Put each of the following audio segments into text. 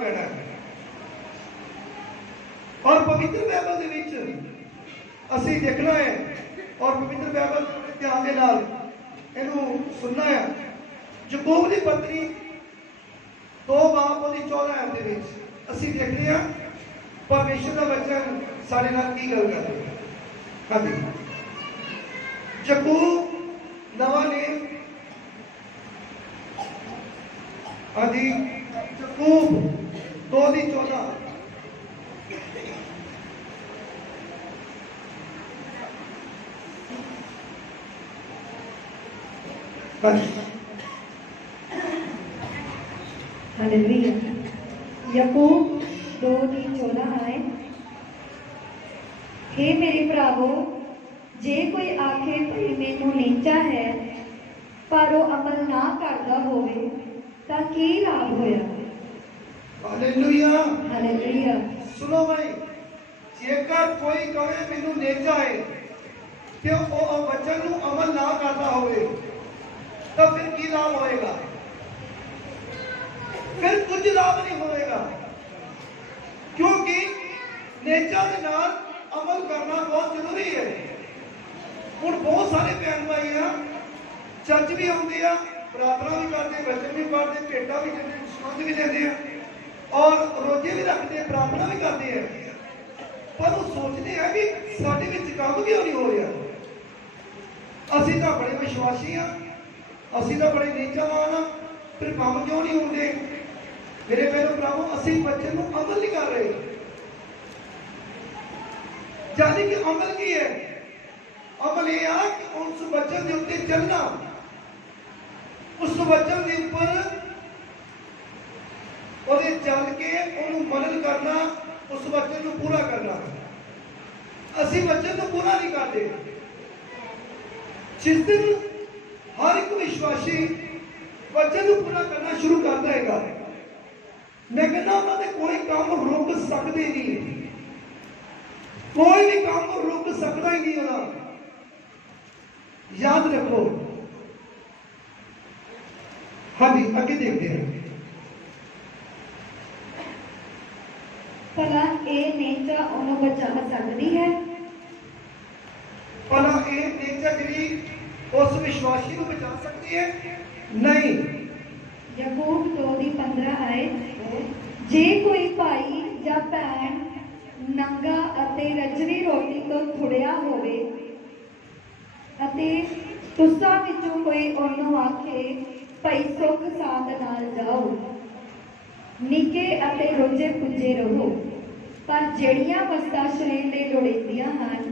पैना है। और पवित्र बाइबल दे विच असीं देखना है और पवित्र बाइबल ध्यान दे नाल इहनूं सुनना है। याकूब दी पत्नी 2:14 दे विच असीं देखते हैं परमेश्वर का वचन साडे नाल की गल कर रहा है। हाँ जी, याकूब नवा नेम, हाँ जी, याकूब 2:14 हालेलुया। याकूब 2:14 है, हे मेरे भरावो, जे कोई आखे भई मैनू नीचा है पर वो अमल ना करता होवे तां की लाभ होया। Hallelujah, hallelujah. सुनो भाई, जेकर कोई कहे मैनू नीचा है ते ओ वचन नू अमल ना करता होवे तो फिर की लाभ होएगा? फिर कुछ लाभ नहीं होएगा, क्योंकि नेचा दे नाल अमल करना बहुत जरूरी है। हुण बहुत सारे भैन भाई आ चर्च भी आउंदे आ, प्रार्थना भी करते, वचन भी पढ़ते, भेंटा भी देते, सुमंद भी देते हैं और रोजे भी रखते, प्रार्थना भी करते हैं, पर वो सोचते हैं कि साडे विच काम क्यों नहीं हो रहा। असीं तां बड़े विश्वासी हाँ, असीं तां बड़े नीचावान हाँ, फिर काम क्यों नहीं होंदे? मेरे भैनों भरावों, असीं बच्चे नूं अमल नहीं कर रहे। यानी कि अमल की है? अमल ये आ कि उस वचन के उत्ते चलना, उस वचन के ऊपर ਉਹਦੇ ਚੱਲ ਕੇ ਉਹਨੂੰ मनन करना, उस वचन को पूरा करना। ਅਸੀਂ वचन को पूरा नहीं करते। जिस दिन हर एक विश्वासी वचन को पूरा करना शुरू करता है, मैं कहना उन्होंने कोई काम रुक सकते नहीं, कोई भी काम रुक सकता ही नहीं होना। याद रखो। हाँ जी, आगे देखते हैं। भला ये नेचा उन्हें बचा सकती है? भला ये नेचा जी उस विश्वासी को बचा सकती है? नहीं। याकूब 2:15 आए, जे कोई भाई या भैन नंगा अते रजवी रोटी तो थुड़िया होवे अते तुसां विचों कोई ओनू आखे भई सुख साध नाल जाओ, निके अते रोजे पुजे रहो, पर ਜਿਹੜੀਆਂ ਵਸਤਾਂ ਸਰੀਰ ਲਈ ਲੋੜੀਂਦੀਆਂ ਹਨ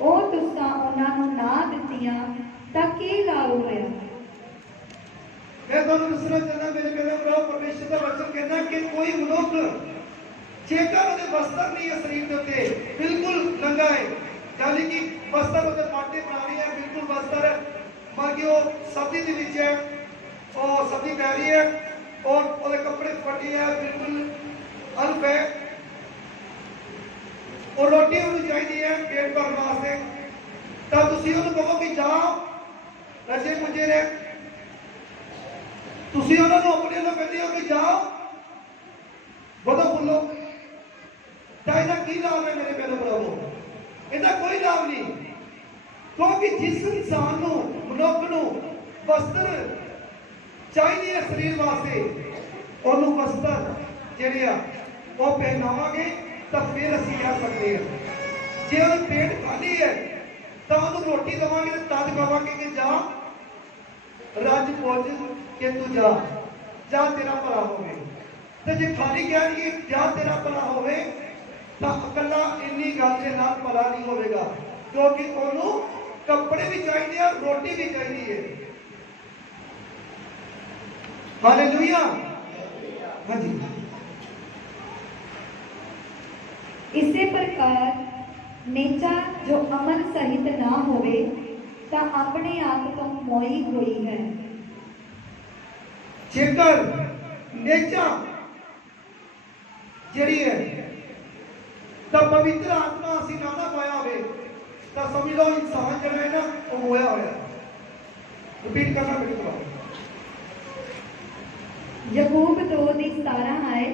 ਉਹ ਤੁਸਾਂ ਉਹਨਾਂ ਨੂੰ ਨਾ ਦਿੱਤੀਆਂ ਤਾਂ ਕੀ ਲਾਭ ਹੋਇਆ। मैं ਤੁਹਾਨੂੰ ਦੱਸਣਾ ਚਾਹੁੰਦਾ ਮੇਰੇ ਪਿਆਰੇ ਭਰਾਓ, ਪਰਮੇਸ਼ਰ ਦਾ ਵਚਨ ਕਹਿੰਦਾ ਕਿ ਕੋਈ ਮਨੁੱਖ ਜੇਕਰ ਉਹਦੇ ਵਸਤਰ ਨਹੀਂ ਹੈ ਸਰੀਰ ਦੇ ਉੱਤੇ, ਬਿਲਕੁਲ ਨੰਗਾ ਹੈ, ਯਾਨੀ ਕਿ ਵਸਤਰ ਉਹਦੇ ਪਾਟੇ ਬਣਾ ਰਹੀ ਹੈ, ਬਿਲਕੁਲ ਵਸਤਰ ਮੰਨ ਕੇ ਉਹ ਸਰਦੀ ਦੇ ਵਿੱਚ ਹੈ, ਉਹ ਸਰਦੀ ਪੈ ਰਹੀ ਹੈ और ਉਹਦੇ ਕੱਪੜੇ ਫਟੇ ਹੈ, ਬਿਲਕੁਲ ਅਲਪ ਹੈ और रोटी उन्हें चाहिए है पेट भरने वास्ते, तब तुसी उन्हें कहो कि जाओ रजे पुजे रहे, तुसी उन्हें अपने लोग कहते हो कि जाओ बदो फुलो, तो इसका की लाभ है मेरे प्यारे भरावो? इसका कोई लाभ नहीं, क्योंकि जिस इंसान को मनुख को वस्त्र चाहिए शरीर वास्ते, उन्होंने वस्त्र जिहड़े आ वो पहनावांगे तो फिर असीं कह सकते हैं। जे वो पेट खाली है तो उन्हें रोटी देवांगे तो तद कहांगे कि जा रज पुज के तू जा, जा तेरा भला होवे। तो जे खाली कह दीए जा तेरा भला होवे तो अकला इन्नी गल के नाल भला नहीं होवेगा, क्योंकि उन्होंने कपड़े भी चाहिए, रोटी भी चाहिए। हालेलुया। हाँ जी। इसे प्रकार नेचा जो अमल सहित ना होवे ता अपने आप तो मोई हुई है। जेकर नेचा जड़ी है तो पवित्र आत्मा असी ना पाया होवे तो समझ लो इंसान जड़ा है ना वो होया होया। रिपीट करना मेरे को। याकूब 2:17 है,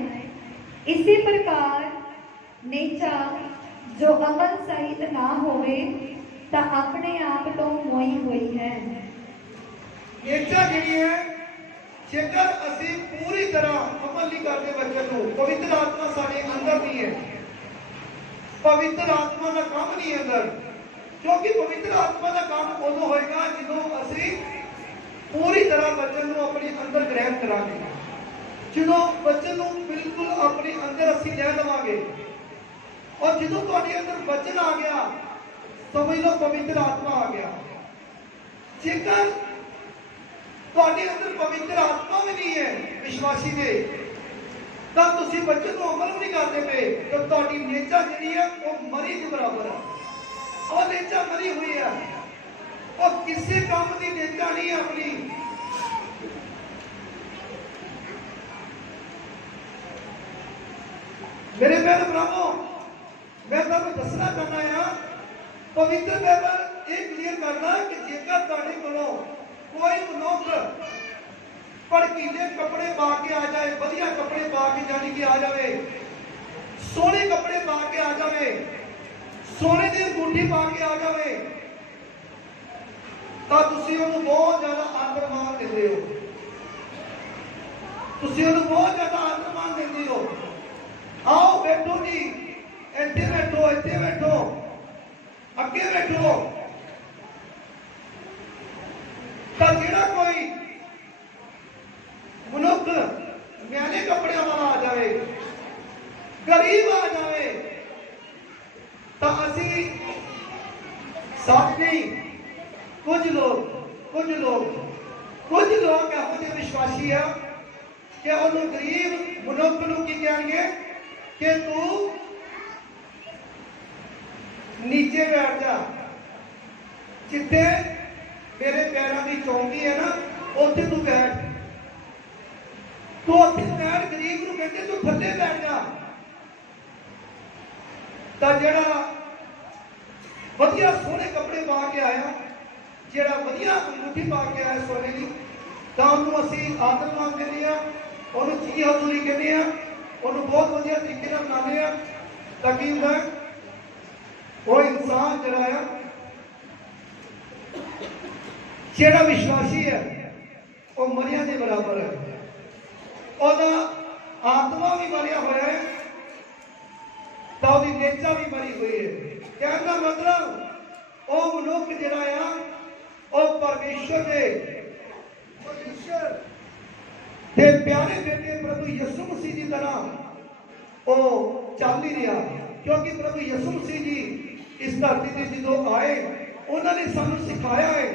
इसी प्रकार नेचा जो अमल सहित ना होवे ता अपने आप तो मोई हुई है। नेचा ਜਿਹੜੀ ਹੈ ਜੇਕਰ ਅਸੀਂ ਪੂਰੀ ਤਰ੍ਹਾਂ ਅਮਲ ਨਹੀਂ ਕਰਦੇ ਬੱਚੇ ਨੂੰ, ਪਵਿੱਤਰ ਆਤਮਾ ਸਾਡੇ ਅੰਦਰ ਨਹੀਂ ਹੈ, ਪਵਿੱਤਰ ਆਤਮਾ ਦਾ ਕੰਮ ਨਹੀਂ ਅੰਦਰ, ਕਿਉਂਕਿ ਪਵਿੱਤਰ ਆਤਮਾ ਦਾ ਕੰਮ ਉਦੋਂ ਹੋਏਗਾ ਜਦੋਂ ਅਸੀਂ ਪੂਰੀ ਤਰ੍ਹਾਂ ਬੱਚੇ ਨੂੰ ਆਪਣੇ ਅੰਦਰ ਗ੍ਰਹਿਣ ਕਰਾਂਗੇ, ਜਦੋਂ ਬੱਚੇ ਨੂੰ ਬਿਲਕੁਲ ਆਪਣੇ ਅੰਦਰ ਅਸੀਂ ਲੈ ਲਵਾਂਗੇ। ਔਰ ਜਦੋਂ ਤੁਹਾਡੇ ਅੰਦਰ ਬਚਨ ਆ ਗਿਆ ਸਮਝ ਲਓ ਪਵਿੱਤਰ ਆਤਮਾ ਆ ਗਿਆ। ਜੇਕਰ ਤੁਹਾਡੇ ਅੰਦਰ ਪਵਿੱਤਰ ਆਤਮਾ ਵੀ ਨਹੀਂ ਹੈ ਵਿਸ਼ਵਾਸੀ ਦੇ, ਤਾਂ ਤੁਸੀਂ ਬੱਚੇ ਨੂੰ ਅਮਲ ਨਹੀਂ ਕਰਦੇ ਪਏ, ਤਾਂ ਤੁਹਾਡੀ ਨੇਚਾ ਜਿਹੜੀ ਹੈ ਉਹ ਮਰੀ ਦੇ ਬਰਾਬਰ ਹੈ। ਉਹ ਨੇਚਾ ਮਰੀ ਹੋਈ ਹੈ, ਉਹ ਕਿਸੇ ਕੰਮ ਦੀ ਨੇਚਾ ਨਹੀਂ ਆਪਣੀ। मेरे भैन भरावो, मैं तुहानू दसना चाहना है पवित्र बाइबल ये क्लीयर करना कि जेकर तुहाडे कोलों कोई मनुख भड़कीले कपड़े पा के आ जाए, वधिया कपड़े पा के जानी कि आ जाए, सोहने कपड़े पा के आ जाए, सोने की अंगूठी पा के आ जाए, तो तुसीं उहनूं बहुत ज्यादा आदर मान दिंदे हो, तुसीं उहनूं बहुत ज्यादा आदर मान दिंदे हो। आओ बैठो जी, इत्थे बैठो, इत्थे बैठो, अगे बैठो। तो जेड़ा कोई मनुख म्याने कपड़े वाला आ जाए, गरीब आ जाए, तो असी सब नहीं, कुछ लोग ਇਹੋ ਜਿਹੇ विश्वासी है कि उन्होंने गरीब मनुख नूं की कहेंगे कि तू नीचे बैठ जा, जिथे मेरे पैरों की चौंकी है ना उत्थे तू बैठ, तू उत्थे बैठ। गरीब नूं कहते तू थल्ले बैठ जा। तो जेड़ा वधिया सोहने कपड़े पा के आया, जेड़ा वधिया अंगूठी पा के आया सोने की, तो उन्होंने असीं आदर मान देने आ, उन्होंने जी हजूरी कहने आ, उन्होंने बहुत वधिया तरीके नाल मनाने आ। ताकि वो इंसान जरा है जेड़ा विश्वासी है वो मरिया के बराबर है, ओदा आत्मा भी मरिया होया है, तो ओदी नेचा भी मरी हुई है। कहने का मतलब वो मनुख जरा है वो परमेश्वर दे प्यारे बेटे प्रभु यीशु मसीह की तरह वो चल नहीं रहा, क्योंकि प्रभु यीशु मसीह जी इस धरती से जो आए उन्होंने सानू सिखाया है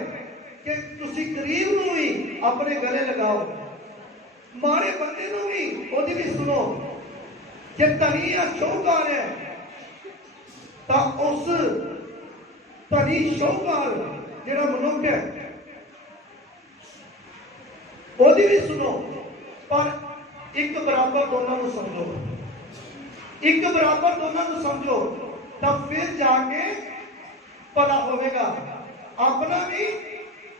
कि तुसी गरीब नूं भी अपने गले लगाओ, माड़े बंदे नूं भी ओदी भी सुनो। जे धनी या शौकार है तो उस धनी शौकार जिहड़ा मनुख है ओदी भी सुनो, पर एक बराबर दोनों को समझो, एक बराबर दोनों को समझो, तब फिर जाके भला होगा, अपना भी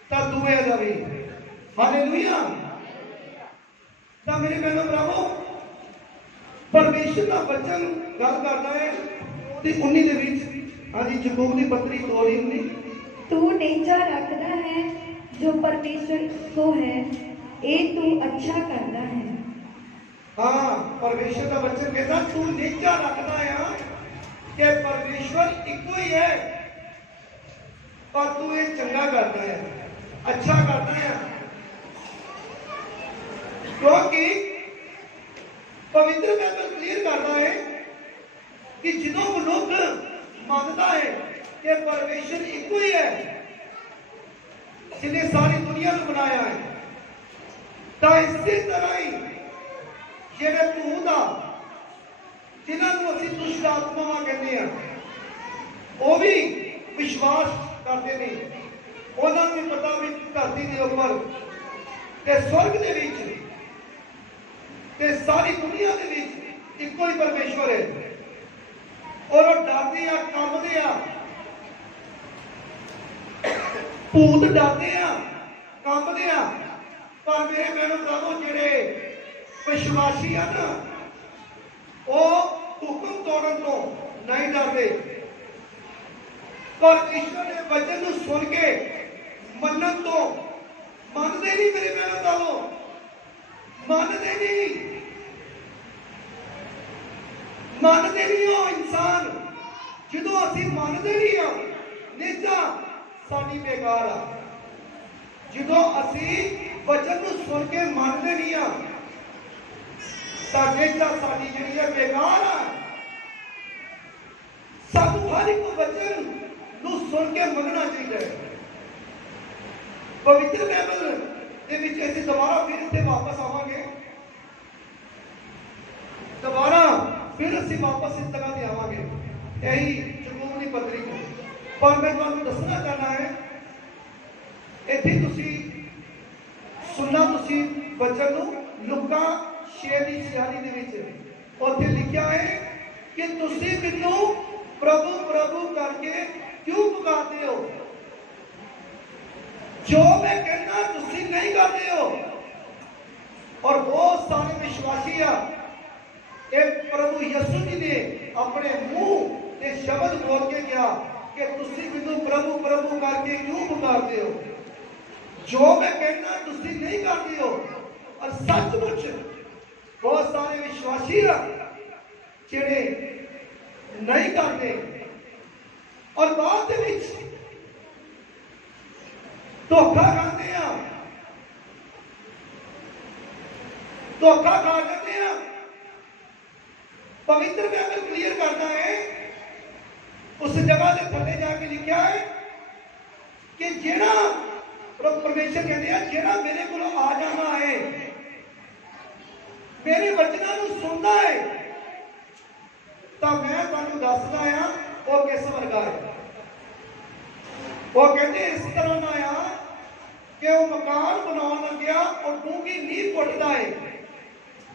तो दूए का भी। हालेलुया। तो मेरे बहनों भरावो, परमेश्वर का वचन गल करता है कि 19 दे विच हाँ जी याकूब की पत्री 2:19 तू नेचा रखता है जो परमेश्वर को है, ये तू अच्छा करता है। हाँ, परमेश्वर का वचन कहता तू नीचा रखता है कि परमेश्वर इको ही है, पर तू ये चंगा करता है, अच्छा करता है, क्योंकि पवित्र बाइबल क्लियर करता है कि जिदों मनुख मानता है कि परमेश्वर इको ही है जिन्हें सारी दुनिया को बनाया है, तो इसी तरह ही जेड़े भूत आ जिन्होंने असीं दुष्ट आत्मावां कहते हैं वो भी विश्वास करते हैं, उन्होंने भी पता भी धरती के उपर ते स्वर्ग के विच ते सारी दुनिया के विच इको ही परमेश्वर है, और वो डरते आ, कंबदे आ, भूत डरते आ, कंबदे आ। पर मेरे बहनों भरावो जेड़े विश्वासी है ना हुक्म तोड़न तो नहीं डरते, पर ईश्वर के वचन को सुन के मनन तो मनते नहीं। मेरे बहनों डालो, मनते नहीं, मनते नहीं हो इंसान। जो असी मनते नहीं हो निजा साडी बेकार आ। जो असी वचन को सुन के मनते नहीं आ तो निजा साडी जिहड़ी है बेकार आ। सानू हर एक वचन ਨੂੰ सुन के ਮੰਨਣਾ ਚਾਹੀਦਾ है। पवित्र बाइबल ਦੇ ਵਿੱਚ ਅਸੀਂ ਦੁਬਾਰਾ ਫਿਰ ਇੱਥੇ ਵਾਪਸ ਆਵਾਂਗੇ, ਦੁਬਾਰਾ ਫਿਰ ਅਸੀਂ ਵਾਪਸ ਇਸ ਜਗ੍ਹਾ ਤੇ ਆਵਾਂਗੇ, ਇਹੀ ਚੁਗੂਨੀ ਪੱਤਰੀ ਤੋਂ। ਪਰ ਮੈਂ ਤੁਹਾਨੂੰ ਦੱਸਣਾ ਚਾਹਨਾ ਹੈ, ਇੱਥੇ ਤੁਸੀਂ ਸੁਣਨਾ, ਤੁਸੀਂ ਵਚਨ ਨੂੰ ਲੂਕਾ 6 ਦੀ 46 ਦੇ ਵਿੱਚ ਉੱਥੇ ਲਿਖਿਆ ਹੈ ਕਿ ਤੁਸੀਂ ਮੈਨੂੰ ਪ੍ਰਭੂ ਪ੍ਰਭੂ ਕਰਕੇ क्यों पुकारते हो, जो मैं कहना तुसी नहीं करते हो। और बहुत सारे विश्वासी प्रभु यीशु जी ने अपने मुंह से शब्द बोल के कहा कि तुसी मैनू प्रभु प्रभु करके क्यों पुकारते हो, जो मैं कहना तुसी नहीं करते हो। और सचमुच बहुत सारे विश्वासी जेड़े नहीं करते और बाद धोखा खाते हैं, धोखा खा जाते हैं। पवित्र बाइबल क्लियर करता है, उस जगह से थले जाके लिखा है कि जेड़ा परमेश्वर कहते हैं जेड़ा मेरे को आ जाना है, मेरे वचनों को सुनना है, तो मैं तुहानू दसदा हां वो किस वर्गा है। वो कहते इस तरह ना आ कि वो मकान बनाने लग्या और डूंगी नींव पुटता है,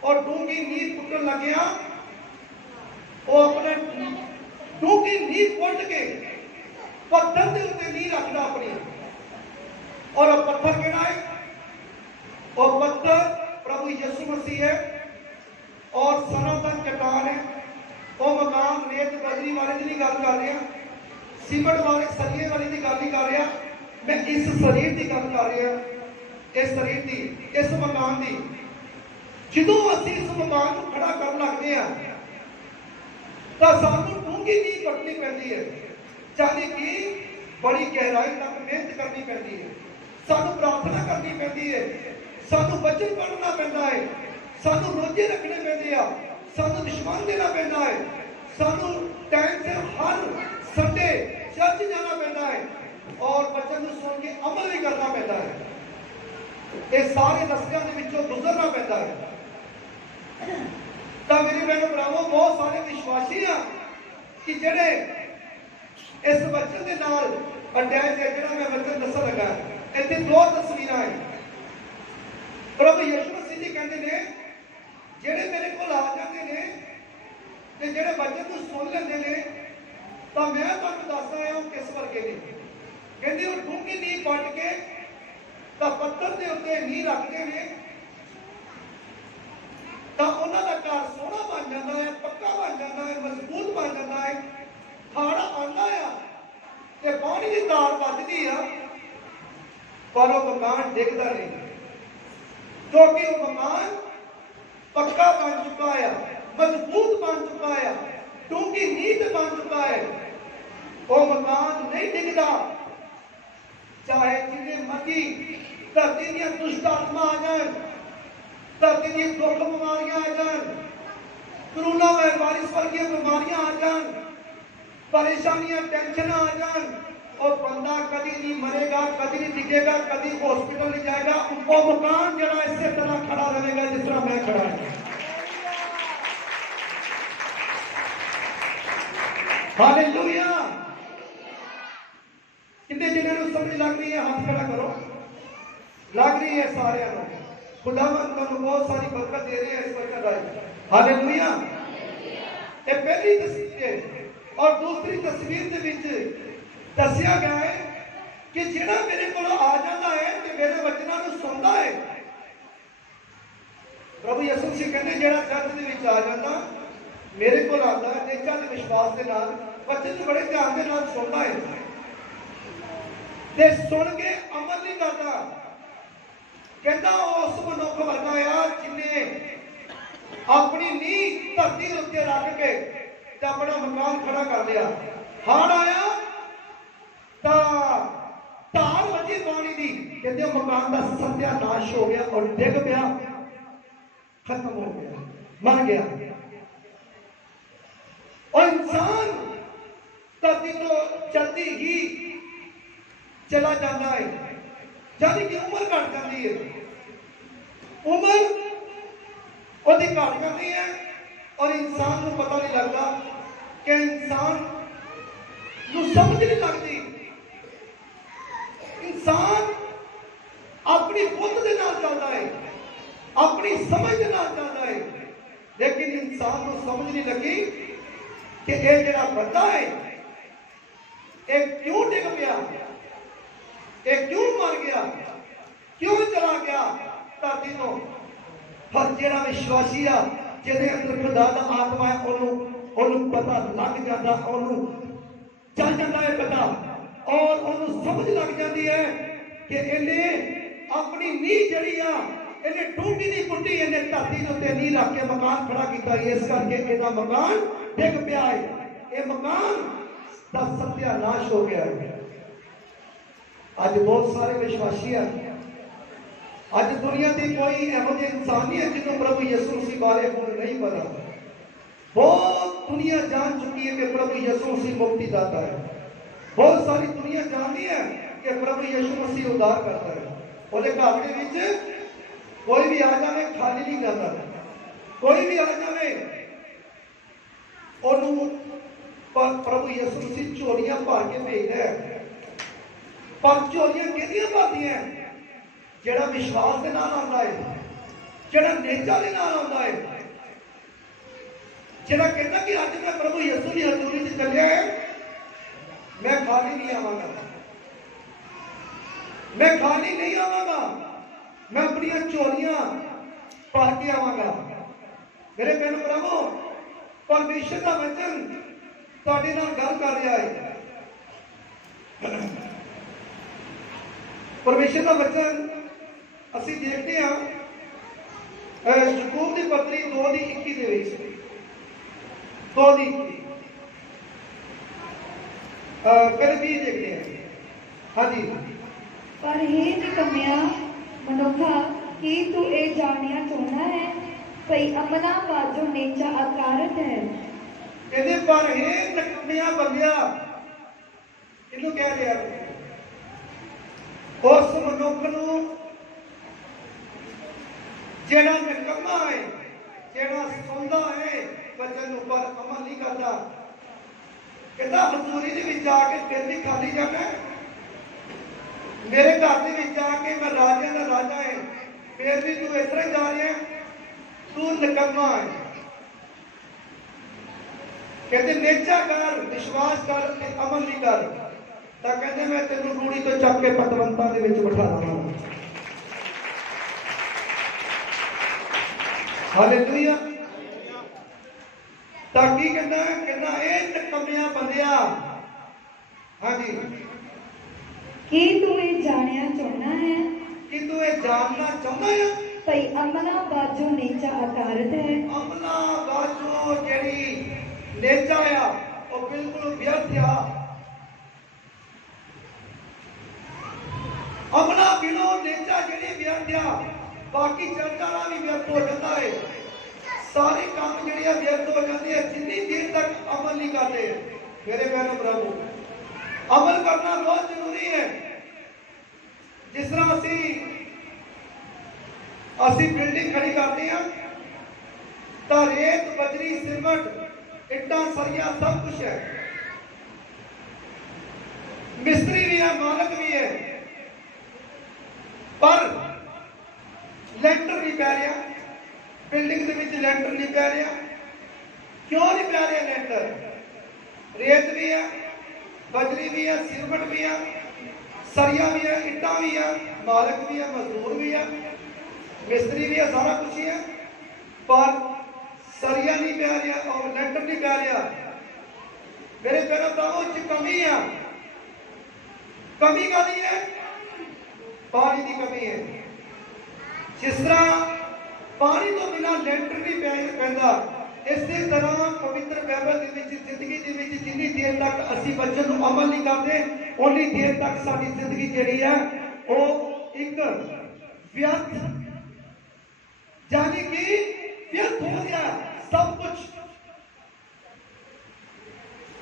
और डूंगी नींव पुटन लग्या वो अपने डूंगी नींव पुट के पत्थर के उत्ते नींव रखता अपनी, और वो पत्थर कहना है, वो पत्थर प्रभु यीशु मसीह है और सनातन चट्टान है। वो मकान रेत बजरी वाले की गल कर रहा, सीमेंट वाले सरिये वाले की गल नहीं कर रहा, मैं इस शरीर की गल कर रहा, इस शरीर की, इस मकान की। जो असी इस मकान को खड़ा कर लगते हैं तो सानू डूंगी नींव पटनी पैंदी है, यानी कि बड़ी गहराई तक मेहनत करनी पैंदी है, सानू प्रार्थना करनी पैंदी है, सानू वचन पढ़ना पैंदा है, सानू रोजे रखने पैंदे आ, सानू दुश्मन देना पैंदा है, सानू टाइम से हर संडे चर्च जाना पैंदा है और वचन को सुन के अमल भी करना पैंदा है। ये सारे रस्तियां दे विचों गुजरना पैंदा है। तो मेरे बहनों भरावों, बहुत सारे विश्वासी हैं कि जेड़े इस वचन के नाल अटैच है, जेड़ा मैं वचन दसन लगा, इत्थे दो तस्वीरां हैं। प्रभु यीशु मसीह जी कहते हैं जेड़े मेरे को आ जाते हैं ते जेड़े वचन को सुन लेंदे ने, तो मैं तुहानू दस रहा हूं किस वर्गे ने। कहते वो डूंगी नींव पट के तो पत्थर के उत्ते नींव रखते हैं, तो उन्हां दा घर सोहना बन जाता है, पक्का बन जाता है, मजबूत बन जाता है। हाड़ आंदा आ ते पानी की तार बजदी आ, पर वो मकान डिगदा नहीं, क्योंकि वो मकान पक्का बन चुका है, मजबूत बन चुका है, डूंगी नींव बन चुका है। वो मकान नहीं डिगदा, चाहे जिन्हें मर्जी धरती दी दुष्ट आत्मा आ जाए, धरती दी दुख बीमारियां आ जाए, कोरोना वायरस वर्गी बीमारियां आ जाए, परेशानियां टेंशन आ जाए, और बंदा कभी नहीं मरेगा, कभी नहीं दिखेगा, कभी हॉस्पिटल नहीं जाएगा। वो मकान जरा इसी तरह खड़ा रहेगा जिस तरह मैं खड़ा है। हालेलुया। कितने जिन्हें समझ लग रही है हाथ खड़ा करो, लग रही है सारे खुदावंद को बहुत सारी बरकत दे रहे हैं इस बरकत आई। हालेलुया। ये पहली तस्वीर है। और दूसरी तस्वीर के विच दसिया गया है कि जिहड़ा मेरे को आ जाता है ते मेरे वचनों को सुनता है, प्रभु यीशु मसीह कहते जिहड़ा चर्च दे विच आ जाता मेरे को आता है नेचा के विश्वास के नाल बच्चे तो बड़े ध्यान के नाल सुनता है ते सुन के अमल नहीं करता कहता उस मनुख वर्गा आ जिन्हें अपनी नींह धरती उत्ते रख के ते अपना मकान खड़ा कर लिया हाड़ आया ता धार वजी पानी दी कहते मकान का सत्यानाश हो गया और डिग पिया खत्म हो गया मर गया और इंसान धरती तो चलती ही चला जाता है यानी कि उम्र घट जाती है उम्र घट जाती है और इंसान को पता नहीं लगता कि इंसान को समझ नहीं लगती इंसान अपनी बुद्ध के नाल चलता है अपनी समझ के नाल चलता है लेकिन इंसान को समझ नहीं लगी कि यह जरा बंदा है यह क्यों डिग पिया यह क्यों मर गया क्यों चला गया धरती तो हर जरा विश्वासी आ जिहदे अंदर खुदा दा आत्मा है ओनू पता लग जाता ओनू चल जाता है पता और ओनू समझ लग जाती है कि इन्हें अपनी नींह जड़ी आ इन्हें टूटी नहीं पुट्टी इन्हें धरती के उत्ते नींह रख के मकान खड़ा किया इस करके इहदा मकान डिग पिया है ये मकान का सत्यानाश हो गया है आज बहुत सारे विश्वासी हैं आज दुनिया की कोई एहो जिहा इंसान नहीं है जिन्होंने प्रभु यीशु मसीह बारे हुण नहीं पता बहुत दुनिया जान चुकी है कि प्रभु यीशु मसीह मुक्ति दाता है बहुत सारी दुनिया जानती है कि प्रभु यीशु मसीह उद्धार करता है ਉਹਦੇ ਘਰ ਦੇ ਵਿੱਚ कोई भी आ जाए खाली नहीं जाता कोई भी आ जाए ਉਹਨੂੰ प्रभु यीशु मसीह झोलियां भर के भेजदा है पर झोलियां किहदियां भरदियां जेड़ा विश्वास के नाल आंदा है जेड़ा नेचा के नाल आंदा है जेड़ा कहता कि अज मैं प्रभु यीशु की हजूरी च चलिया है मैं खाली नहीं आवांगा मैं खाली नहीं आवांगा मैं अपनी झोलियां भर के आवांगा मेरे भैन भरावो परमेश्वर का वचन तुहाडे नाल गल कर रहा है परमेश्वर का वचन असी देखते हैं याकूब की पत्री 2:21 ਦੇ ਵਿੱਚ 2:21 पहले भी देखते हैं हाँ जी पर हे निकम्मिया मनुखा की तू ये जानिया चाहना है भई अमना वाजो नेचा अकारत है कहते पर हे निकम्मिया बंदिया इन्हों कह रहा उस मनुख नूं जेड़ा निकम्मा है जेड़ा सुनदा है वचन ऊपर अमल नहीं करता कहता हजूरी दे विच जाके फिर भी खाली जाना मेरे घर दे विच जाके मैं राजा का राजा है फिर भी तू इस तरह जा रहा है तू निकम्मा है कहते नेचा कर विश्वास कर अमल नहीं कर तो कहते मैं तेन रूढ़ी तो चक के पतवंता दे विच बिठा लवांगा हालेलुया ताकि कहना ए निकम्मिया बंदिया हाँ जी की तू ये जानिया चाहना है कि तू ये जानना चाहता है भई अमना वाजो नेचा अकारत है अमला बाजो जेड़ी नेचा आ वो बिल्कुल व्यर्थ आ अमला बिनो नेचा जेड़ी व्यर्थ आ बाकी चर्चा वाला भी व्यर्थ हो जाता है सारे काम जेड़े व्यर्थ हो जाते हैं जितनी देर तक अमल नहीं करते मेरे बहनों प्रभु अमल करना बहुत जरूरी है जिस तरह असी बिल्डिंग खड़ी करते हैं तो रेत बजरी सीमेंट इट्टा सरिया सब कुछ है मिस्त्री भी है मालक भी है पर लैंटर नहीं पै रहा बिल्डिंग के विच लैंटर नहीं पै रहा क्यों नहीं पै रहा लैंटर रेत भी है बजरी भी है सीमेंट भी है सरिया भी है इट्टा भी है मालक भी है मजदूर भी है मिस्त्री भी है सारा कुछ ही है पर सरिया नहीं पै रहा और लेंटर नहीं पै रहा। मेरे पैरों भरावो च कमी है। कमी कादी है? पानी की कमी है। जिस तरह पानी तो बिना लेंटर नहीं पैंदा, इसी तरह पवित्र बाइबल दे विच जिंदगी दे विच जिन्नी देर तक असीं वचन नूं अमल नहीं करते उन्नी देर तक साडी जिंदगी जिहड़ी है वो एक व्यर्थ, यानी कि व्यर्थ हो गया सब कुछ।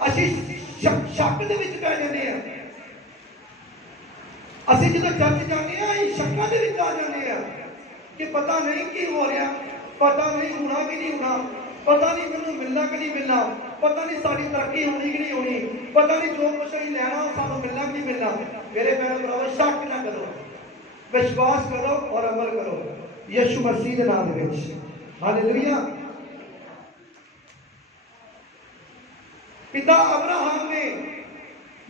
असीं शक दे विच पै जांदे आ। असीं जदों चर्च जांदे आ असीं शक्कां दे विच आ जांदे आ कि पता नहीं की हो रहा, पता नहीं होना कि नहीं होना, पता नहीं मैनूं मिलना कि नहीं मिलना, पता नहीं साडी तरक्की होनी कि नहीं होनी, पता नहीं जो कुछ असीं लैना सानूं मिलना कि नहीं मिलना। मेरे भैन भरावो शक ना करो, विश्वास करो और अमल करो यीशु मसीह के नाम दे विच। हालेलुया। पिता अब्राहम ने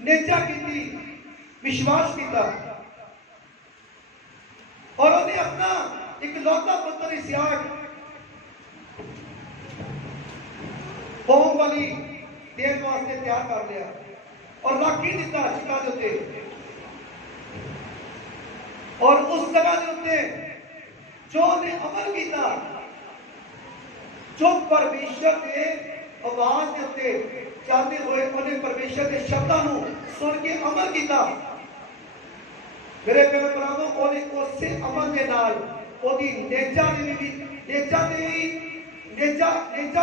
नेचा की, विश्वास किया और उन्हें अपना इकलौता पुत्र इसहाक होम वाली देन वास्ते तैयार कर लिया और राखी दिता चिता के उत्ते। और उस जगह के उत्ते जो ने अमल किया, जो परमेश्वर के आवाज के उत्ते चलते हुए उन्हें परमेश्वर के शब्दों को सुन के अमल किया। मेरे प्यारे भरावो ओने उसे अमल के नाल ओदी नेचा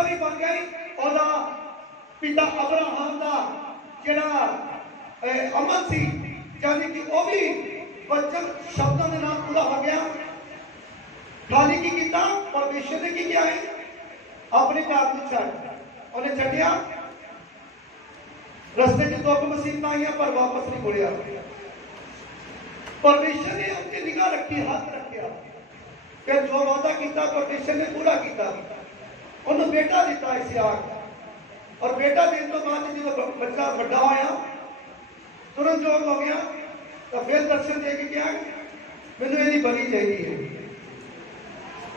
भी बन गई। ओदा पिता अब्राहम दा जेड़ा अमल सी, यानी कि वो भी वचन शब्दों के नाल पूरा हो गया। खाली की किया परमेश्वर ने की किया है अपने घर को छड्ड उन्हें छड्डिया। रस्ते च दुख मुसीबतां आईयां पर वापस नहीं मुड़िया। परमेश्वर ने उसकी निगाह रखी, हाथ रखा, फिर जो वादा किया परमेश्वर ने पूरा किया। उन्होंने बेटा दिता इसहाक और बेटा देने तो बाद जो बच्चा बड़ा होया तुरंत जोग हो गया तो फिर दर्शन दे के क्या मैंने यदि बलि चाहिए।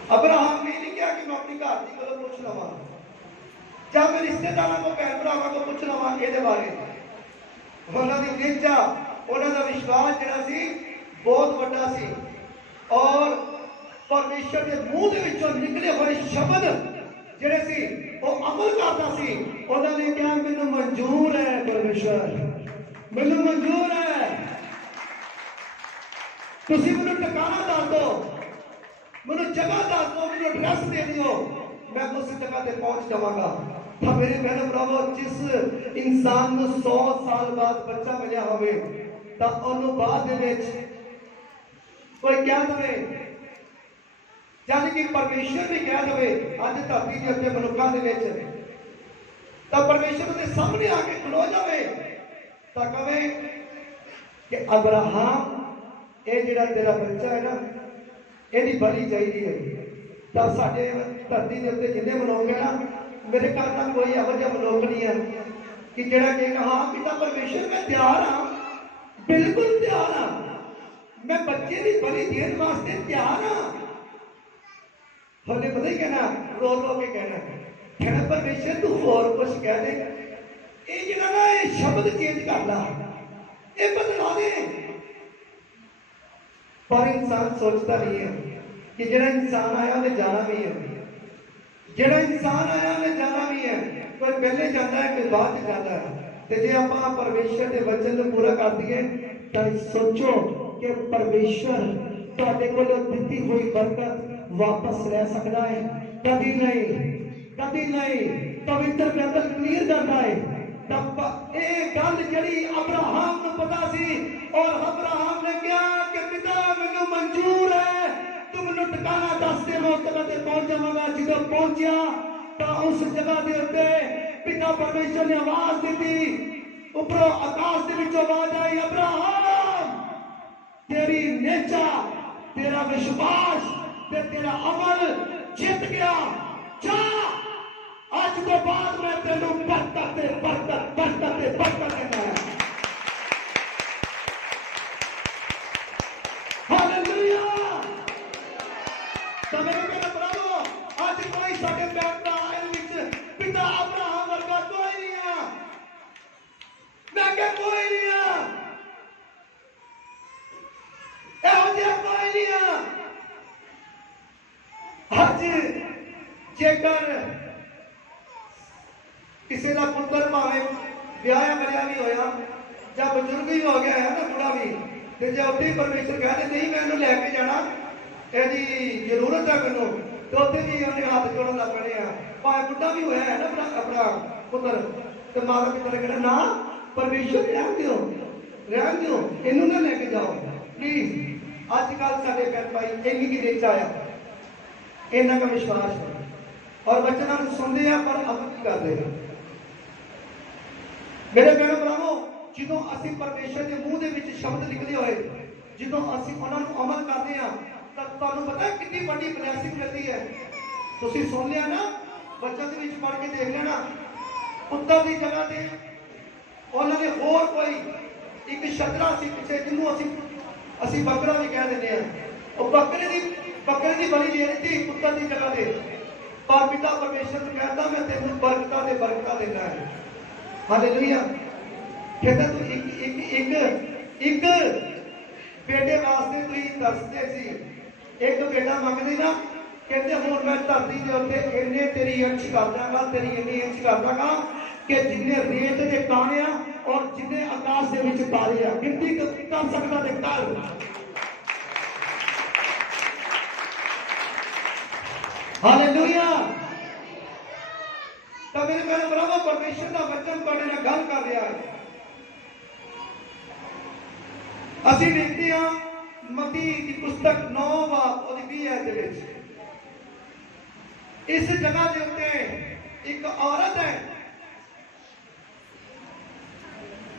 अब्राहम ने नहीं कहा कि मैं अपनी घर की गल पूछ लवा या मैं रिश्तेदारों को भैन भरावां को पूछ लवा ये बारे। उन्होंने नेचा उन्होंने विश्वास जरा सी बहुत बड़ा सी और परमेश्वर के मुंह के विचों निकले हुए शब्द जेड़े सी वो अमल करता सी। उन्होंने कहा मैनू मंजूर है परमेश्वर, मैनू मंजूर है, तुसी मैनू ठिकाना दस दो, मैनू जगह दस दो, मैनू एड्रेस दे दियो, मैं उस जगह ते पहुंच जावांगा। तो मेरे बहन भरावो जिस इंसान को 100 साल बाद बच्चा मिलया होवे तो उन्होंने बाद दे विच कोई कह दे, यानी कि परमेश्वर भी कह दे अज धरती के उत्ते मनुखों के विच तो परमेश्वर के सामने आके खलो जाए तो कहे कि अब्राहम ये जिहड़ा तेरा बच्चा है ना यदि बलि चाहिए है तो साडे धरती के उत्ते जिन्ने मनुख है ना मेरे घर का कोई यहो जिहा मनुख नहीं है कि जिहड़ा कहेगा हाँ पिता परमेश्वर मैं तैयार हाँ, बिल्कुल तैयार हाँ, मैं बच्चे की बलि देने वास्ते तैयार हाँ। हमने पता ही कहना रो रो के कहना परमेश्वर तू होर कुछ कह दे, ये जिहड़ा ना ये शब्द चेंज कर ला, ये बदला दे। पर इंसान सोचता नहीं है कि जिहड़ा इंसान आया उन्हें जाना भी है, जिहड़ा इंसान आया उन्हें जाना भी है, कोई पहले जाता है कोई बाद जाता है। तो जे आप परमेश्वर के वचन को पूरा कर दिए तो सोचो कि परमेश्वर तुहाडे कोल दित्ती हुई बरकत वापस ले सकता है? कभी नहीं, कभी नहीं। पवित्र बाइबल क्लियर करता है तब एक गल जड़ी अब्राहम को पता सी और अब्राहम ने कहा कि पिता मैनू मंजूर है, तुम मैनू ठिकाना दस दे, मैं उस जगह ते पहुंच जावांगा। जो पहुंचा तो उस जगह के उत्ते पिता परमेश्वर ने आवाज दी, ऊपरों आकाश के विचों आवाज आई, अब्राहम तेरी नेचा, तेरा विश्वास ते तेरा अमल जित गया, जा आज तो बाद में तेनू बरकत बरकत बरकत बरकत देना है। हालेलुया। तो मेरे प्यारे भरावो आज कोई साडे बैठ रहा है जेकर किसी का पुत्र भावे ब्याह मरिया भी होया या बजुर्ग भी हो गया है ना बुढ़ा भी, तो जो उत्थे परमेश्वर कहते नहीं मैं इन्हूं लैके जाना, यदि जरूरत है मैनू, तो उत्थे भी उन्हें हाथ जोड़न लग पड़े हैं। भावे बुढ़ा भी होया है ना अपना पुत्र, तो माता पिता ने कहना ना परमेश्वर रहन दो इन्हूं ना लैके जाओ प्लीज। अजकल साडे भैन भाई इन्नी की देख आया, इन्ना का विश्वास है और बच्चों को सुनते हैं पर अमल नहीं करते। मेरे भैन भरावो, जो असी परमेश्वर के मूँह के शब्द निकले हुए जो असी उन्होंने अमल करते हैं तो तुहानू पता है कितनी बड़ी ब्लैसिंग मिलती है। तुसीं सुन लिया ना, बच्चों के पढ़ के देख लेना, पुत्तर की जगह से उन्होंने होर कोई एक शतरा सी पिछे जिन्होंने असी बकरा भी कह देते हैं, वो बकरे की बलि दे रही थी पुत्तर की जगह से, पर पिता परमेश्वर ने कहता मैं तेन बरकता देना है। हालेलुया। कहता तू एक बेटे वास्ते तुम दसते सी, एक बेटा मंगते ना, कहते हुण मैं धरती के उत्ते इन्ने तेरी अंश कर दांगा, तेरी इन्नी अंश कर दांगा कि जिन्ने रेत के काने और जिन्ने आकाश के विच तारे आ, गिनती कर सकता ते कर। हालेलुया। तो मेरे भैन भरावो, परमेश्वर का वचन तुहाडे नाल गल कर रहा है। असीं देखते हैं मती की पुस्तक 9 बाब 20 दे विच इस जगह के उत्ते एक औरत है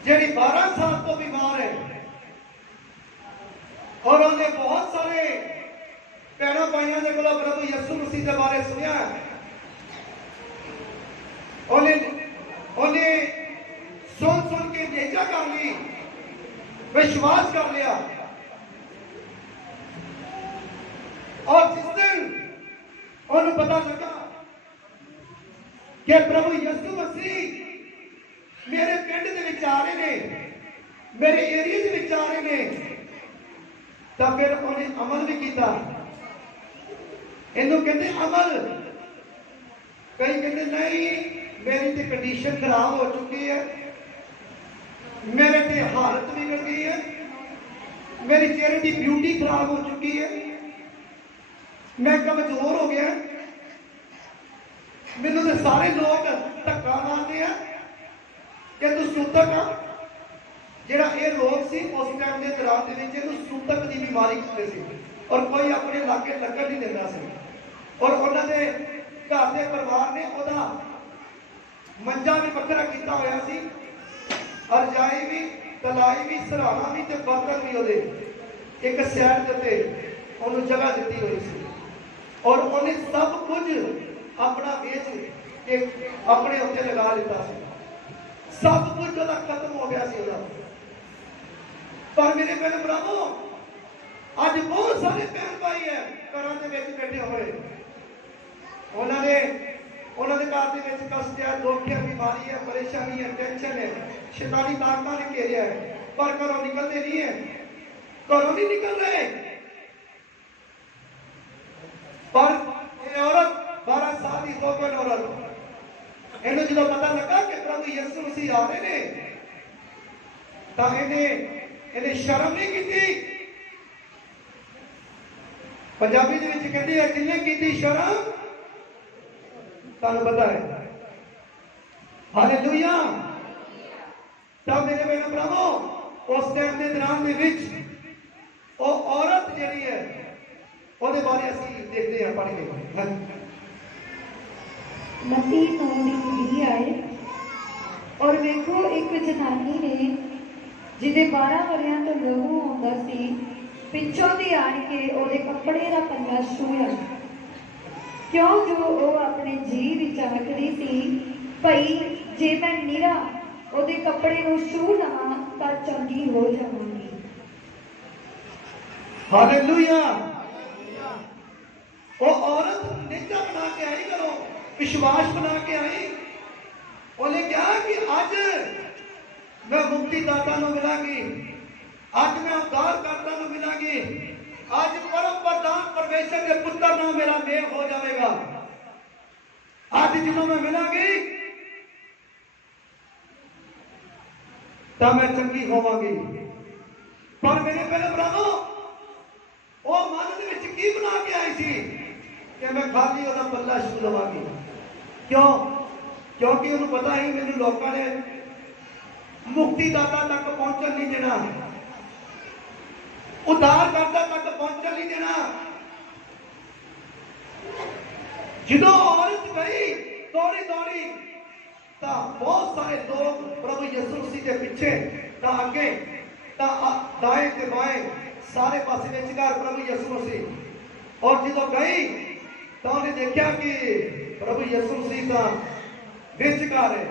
जिहड़ी 12 साल तो बीमार है और उन्हें बहुत सारे भैनों भाइयों के कोलों प्रभु यीशु मसीह के बारे सुनिया। उन्हें सुन के नेजा कर ली, विश्वास कर लिया, और जिस दिन उन्हें पता लगा कि प्रभु यीशु मसीह मेरे पिंड के विच आ रहे ने, मेरे एरिया के विच आ रहे ने, तो फिर उन्हें अमल भी किया। इन्हों कहते अमल, कई कहते नहीं मेरी तो कंडीशन खराब हो चुकी है, मेरे ते हालत बिगड़ गई है, मेरे चेहरे की ब्यूटी खराब हो चुकी है, मैं कमजोर हो गया, मैनू तो सारे लोग धक्का मारते हैं कि तू सूतक आ। जिहड़ा ये रोग सी उस टाइम के दौरान सूतक की बीमारी कहते सी और कोई अपने इलाके लगन नहीं देता सी, और उन्होंने घर के परिवार ने वह मंजा भी वखरा किया होया सी, रजाई भी, तलाई भी, सराहना भी ते बर्तन भी उहदे एक सैड के उत्ते उन्होंने जगह दी हुई सी, और उन्हें सब कुछ अपना बेच के अपने उत्ते लगा लिया सी, सब कुछ वह खत्म हो गया सी। पर मेरे भैन भरावो, अज बहुत सारे भैन भाई है घरों के बैठे हुए, उन्होंने घर के कष्ट है, दुख है, बीमारी है, परेशानी है, टेंशन है, शैतानी ताकत ने घेरिया है, पर घरों निकलते नहीं है, घरों नहीं निकल रहे। पर ये औरत 12 साल की दोगन औरत, इन्हें जो पता लगा कि प्रभु यीशु मसीह आ रहे ने, तो इन्हें शर्म नहीं की। पंजाबी कहते हैं जिन्हें की शर्म तुहानू पता है। हालेलुया। तब मेरे बहनों भरावो, उस टाइम के दौरान वो औरत जी है ਉਹਦੇ ਬਾਰੇ ਅਸੀਂ ਦੇਖਦੇ ਹਾਂ ਪੜ੍ਹ ਕੇ। मत्ती 9:20 आए और वेखो एक जनानी ने जिहदे 12 वरियां तो लहू आउंदा सी पिछों दी आण के ਉਹਦੇ ਕੱਪੜੇ ਦਾ ਪੰਗਾ ਛੂਹਿਆ क्यों जो वो अपने जी विच आखदी सी भई जे मैं निरा ਉਹਦੇ ਕੱਪੜੇ ਨੂੰ ਛੂਹ ਲਵਾਂ ਤਾਂ ਚੰਗੀ हो जावांगी। हालेलुया। वो औरत नित्य बना के आई, करो विश्वास बना के आई। उन्हें कहा कि आज मैं मुक्तिदाता को मिलांगी, आज मैं उद्धार करता को मिलांगी, आज परम प्रधान परमेश्वर के पुत्र नाम मेरा मेल हो जाएगा। ਅੱਜ ਜਦੋਂ ਮੈਂ ਮਿਲਾਂਗੀ ਤਾਂ ਮੈਂ ਚੰਗੀ ਹੋਵਾਂਗੀ। ਪਰ ਮੇਰੇ ਭੈਣ ਭਰਾਵੋ, ਉਹ ਮਨ ਦੇ ਵਿੱਚ ਕੀ ਬਣਾ ਕੇ ਆਈ ਸੀ ਕਿ ਮੈਂ ਖਾਲੀ ਉਹਦਾ ਪੱਲਾ ਛੂ ਲਵਾਂਗੀ। ਕਿਉਂ? ਕਿਉਂਕਿ ਉਹਨੂੰ ਪਤਾ ਹੀ ਮੈਨੂੰ ਲੋਕਾਂ ਨੇ ਮੁਕਤੀ ਦਾਤਾ ਤੱਕ ਪਹੁੰਚਣ ਨਹੀਂ ਦੇਣਾ, ਉਦਾਰ ਕਰਤਾ ਤੱਕ ਪਹੁੰਚਣ ਨਹੀਂ ਦੇਣਾ। ਜਦੋਂ ਔਰਤ ਗਈ ਦੌੜੀ ਦੌੜੀ ਤਾਂ ਬਹੁਤ ਸਾਰੇ ਲੋਕ ਪ੍ਰਭੂ ਯਿਸੂ ਮਸੀਹ ਦੇ ਪਿੱਛੇ ਤਾਂ ਅੱਗੇ ਤਾਂ ਦਾएं ਤੇ ਬਾएं ਸਾਰੇ ਪਾਸੇ ਵਿਚਕਾਰ ਪ੍ਰਭੂ ਯਿਸੂ ਮਸੀਹ। ਔਰ ਜਦੋਂ ਗਈ ਤਾਂ ਉਹਨੇ ਦੇਖਿਆ ਕਿ ਪ੍ਰਭੂ ਯਿਸੂ ਮਸੀਹ ਤਾਂ ਵਿਚਕਾਰ ਹੈ।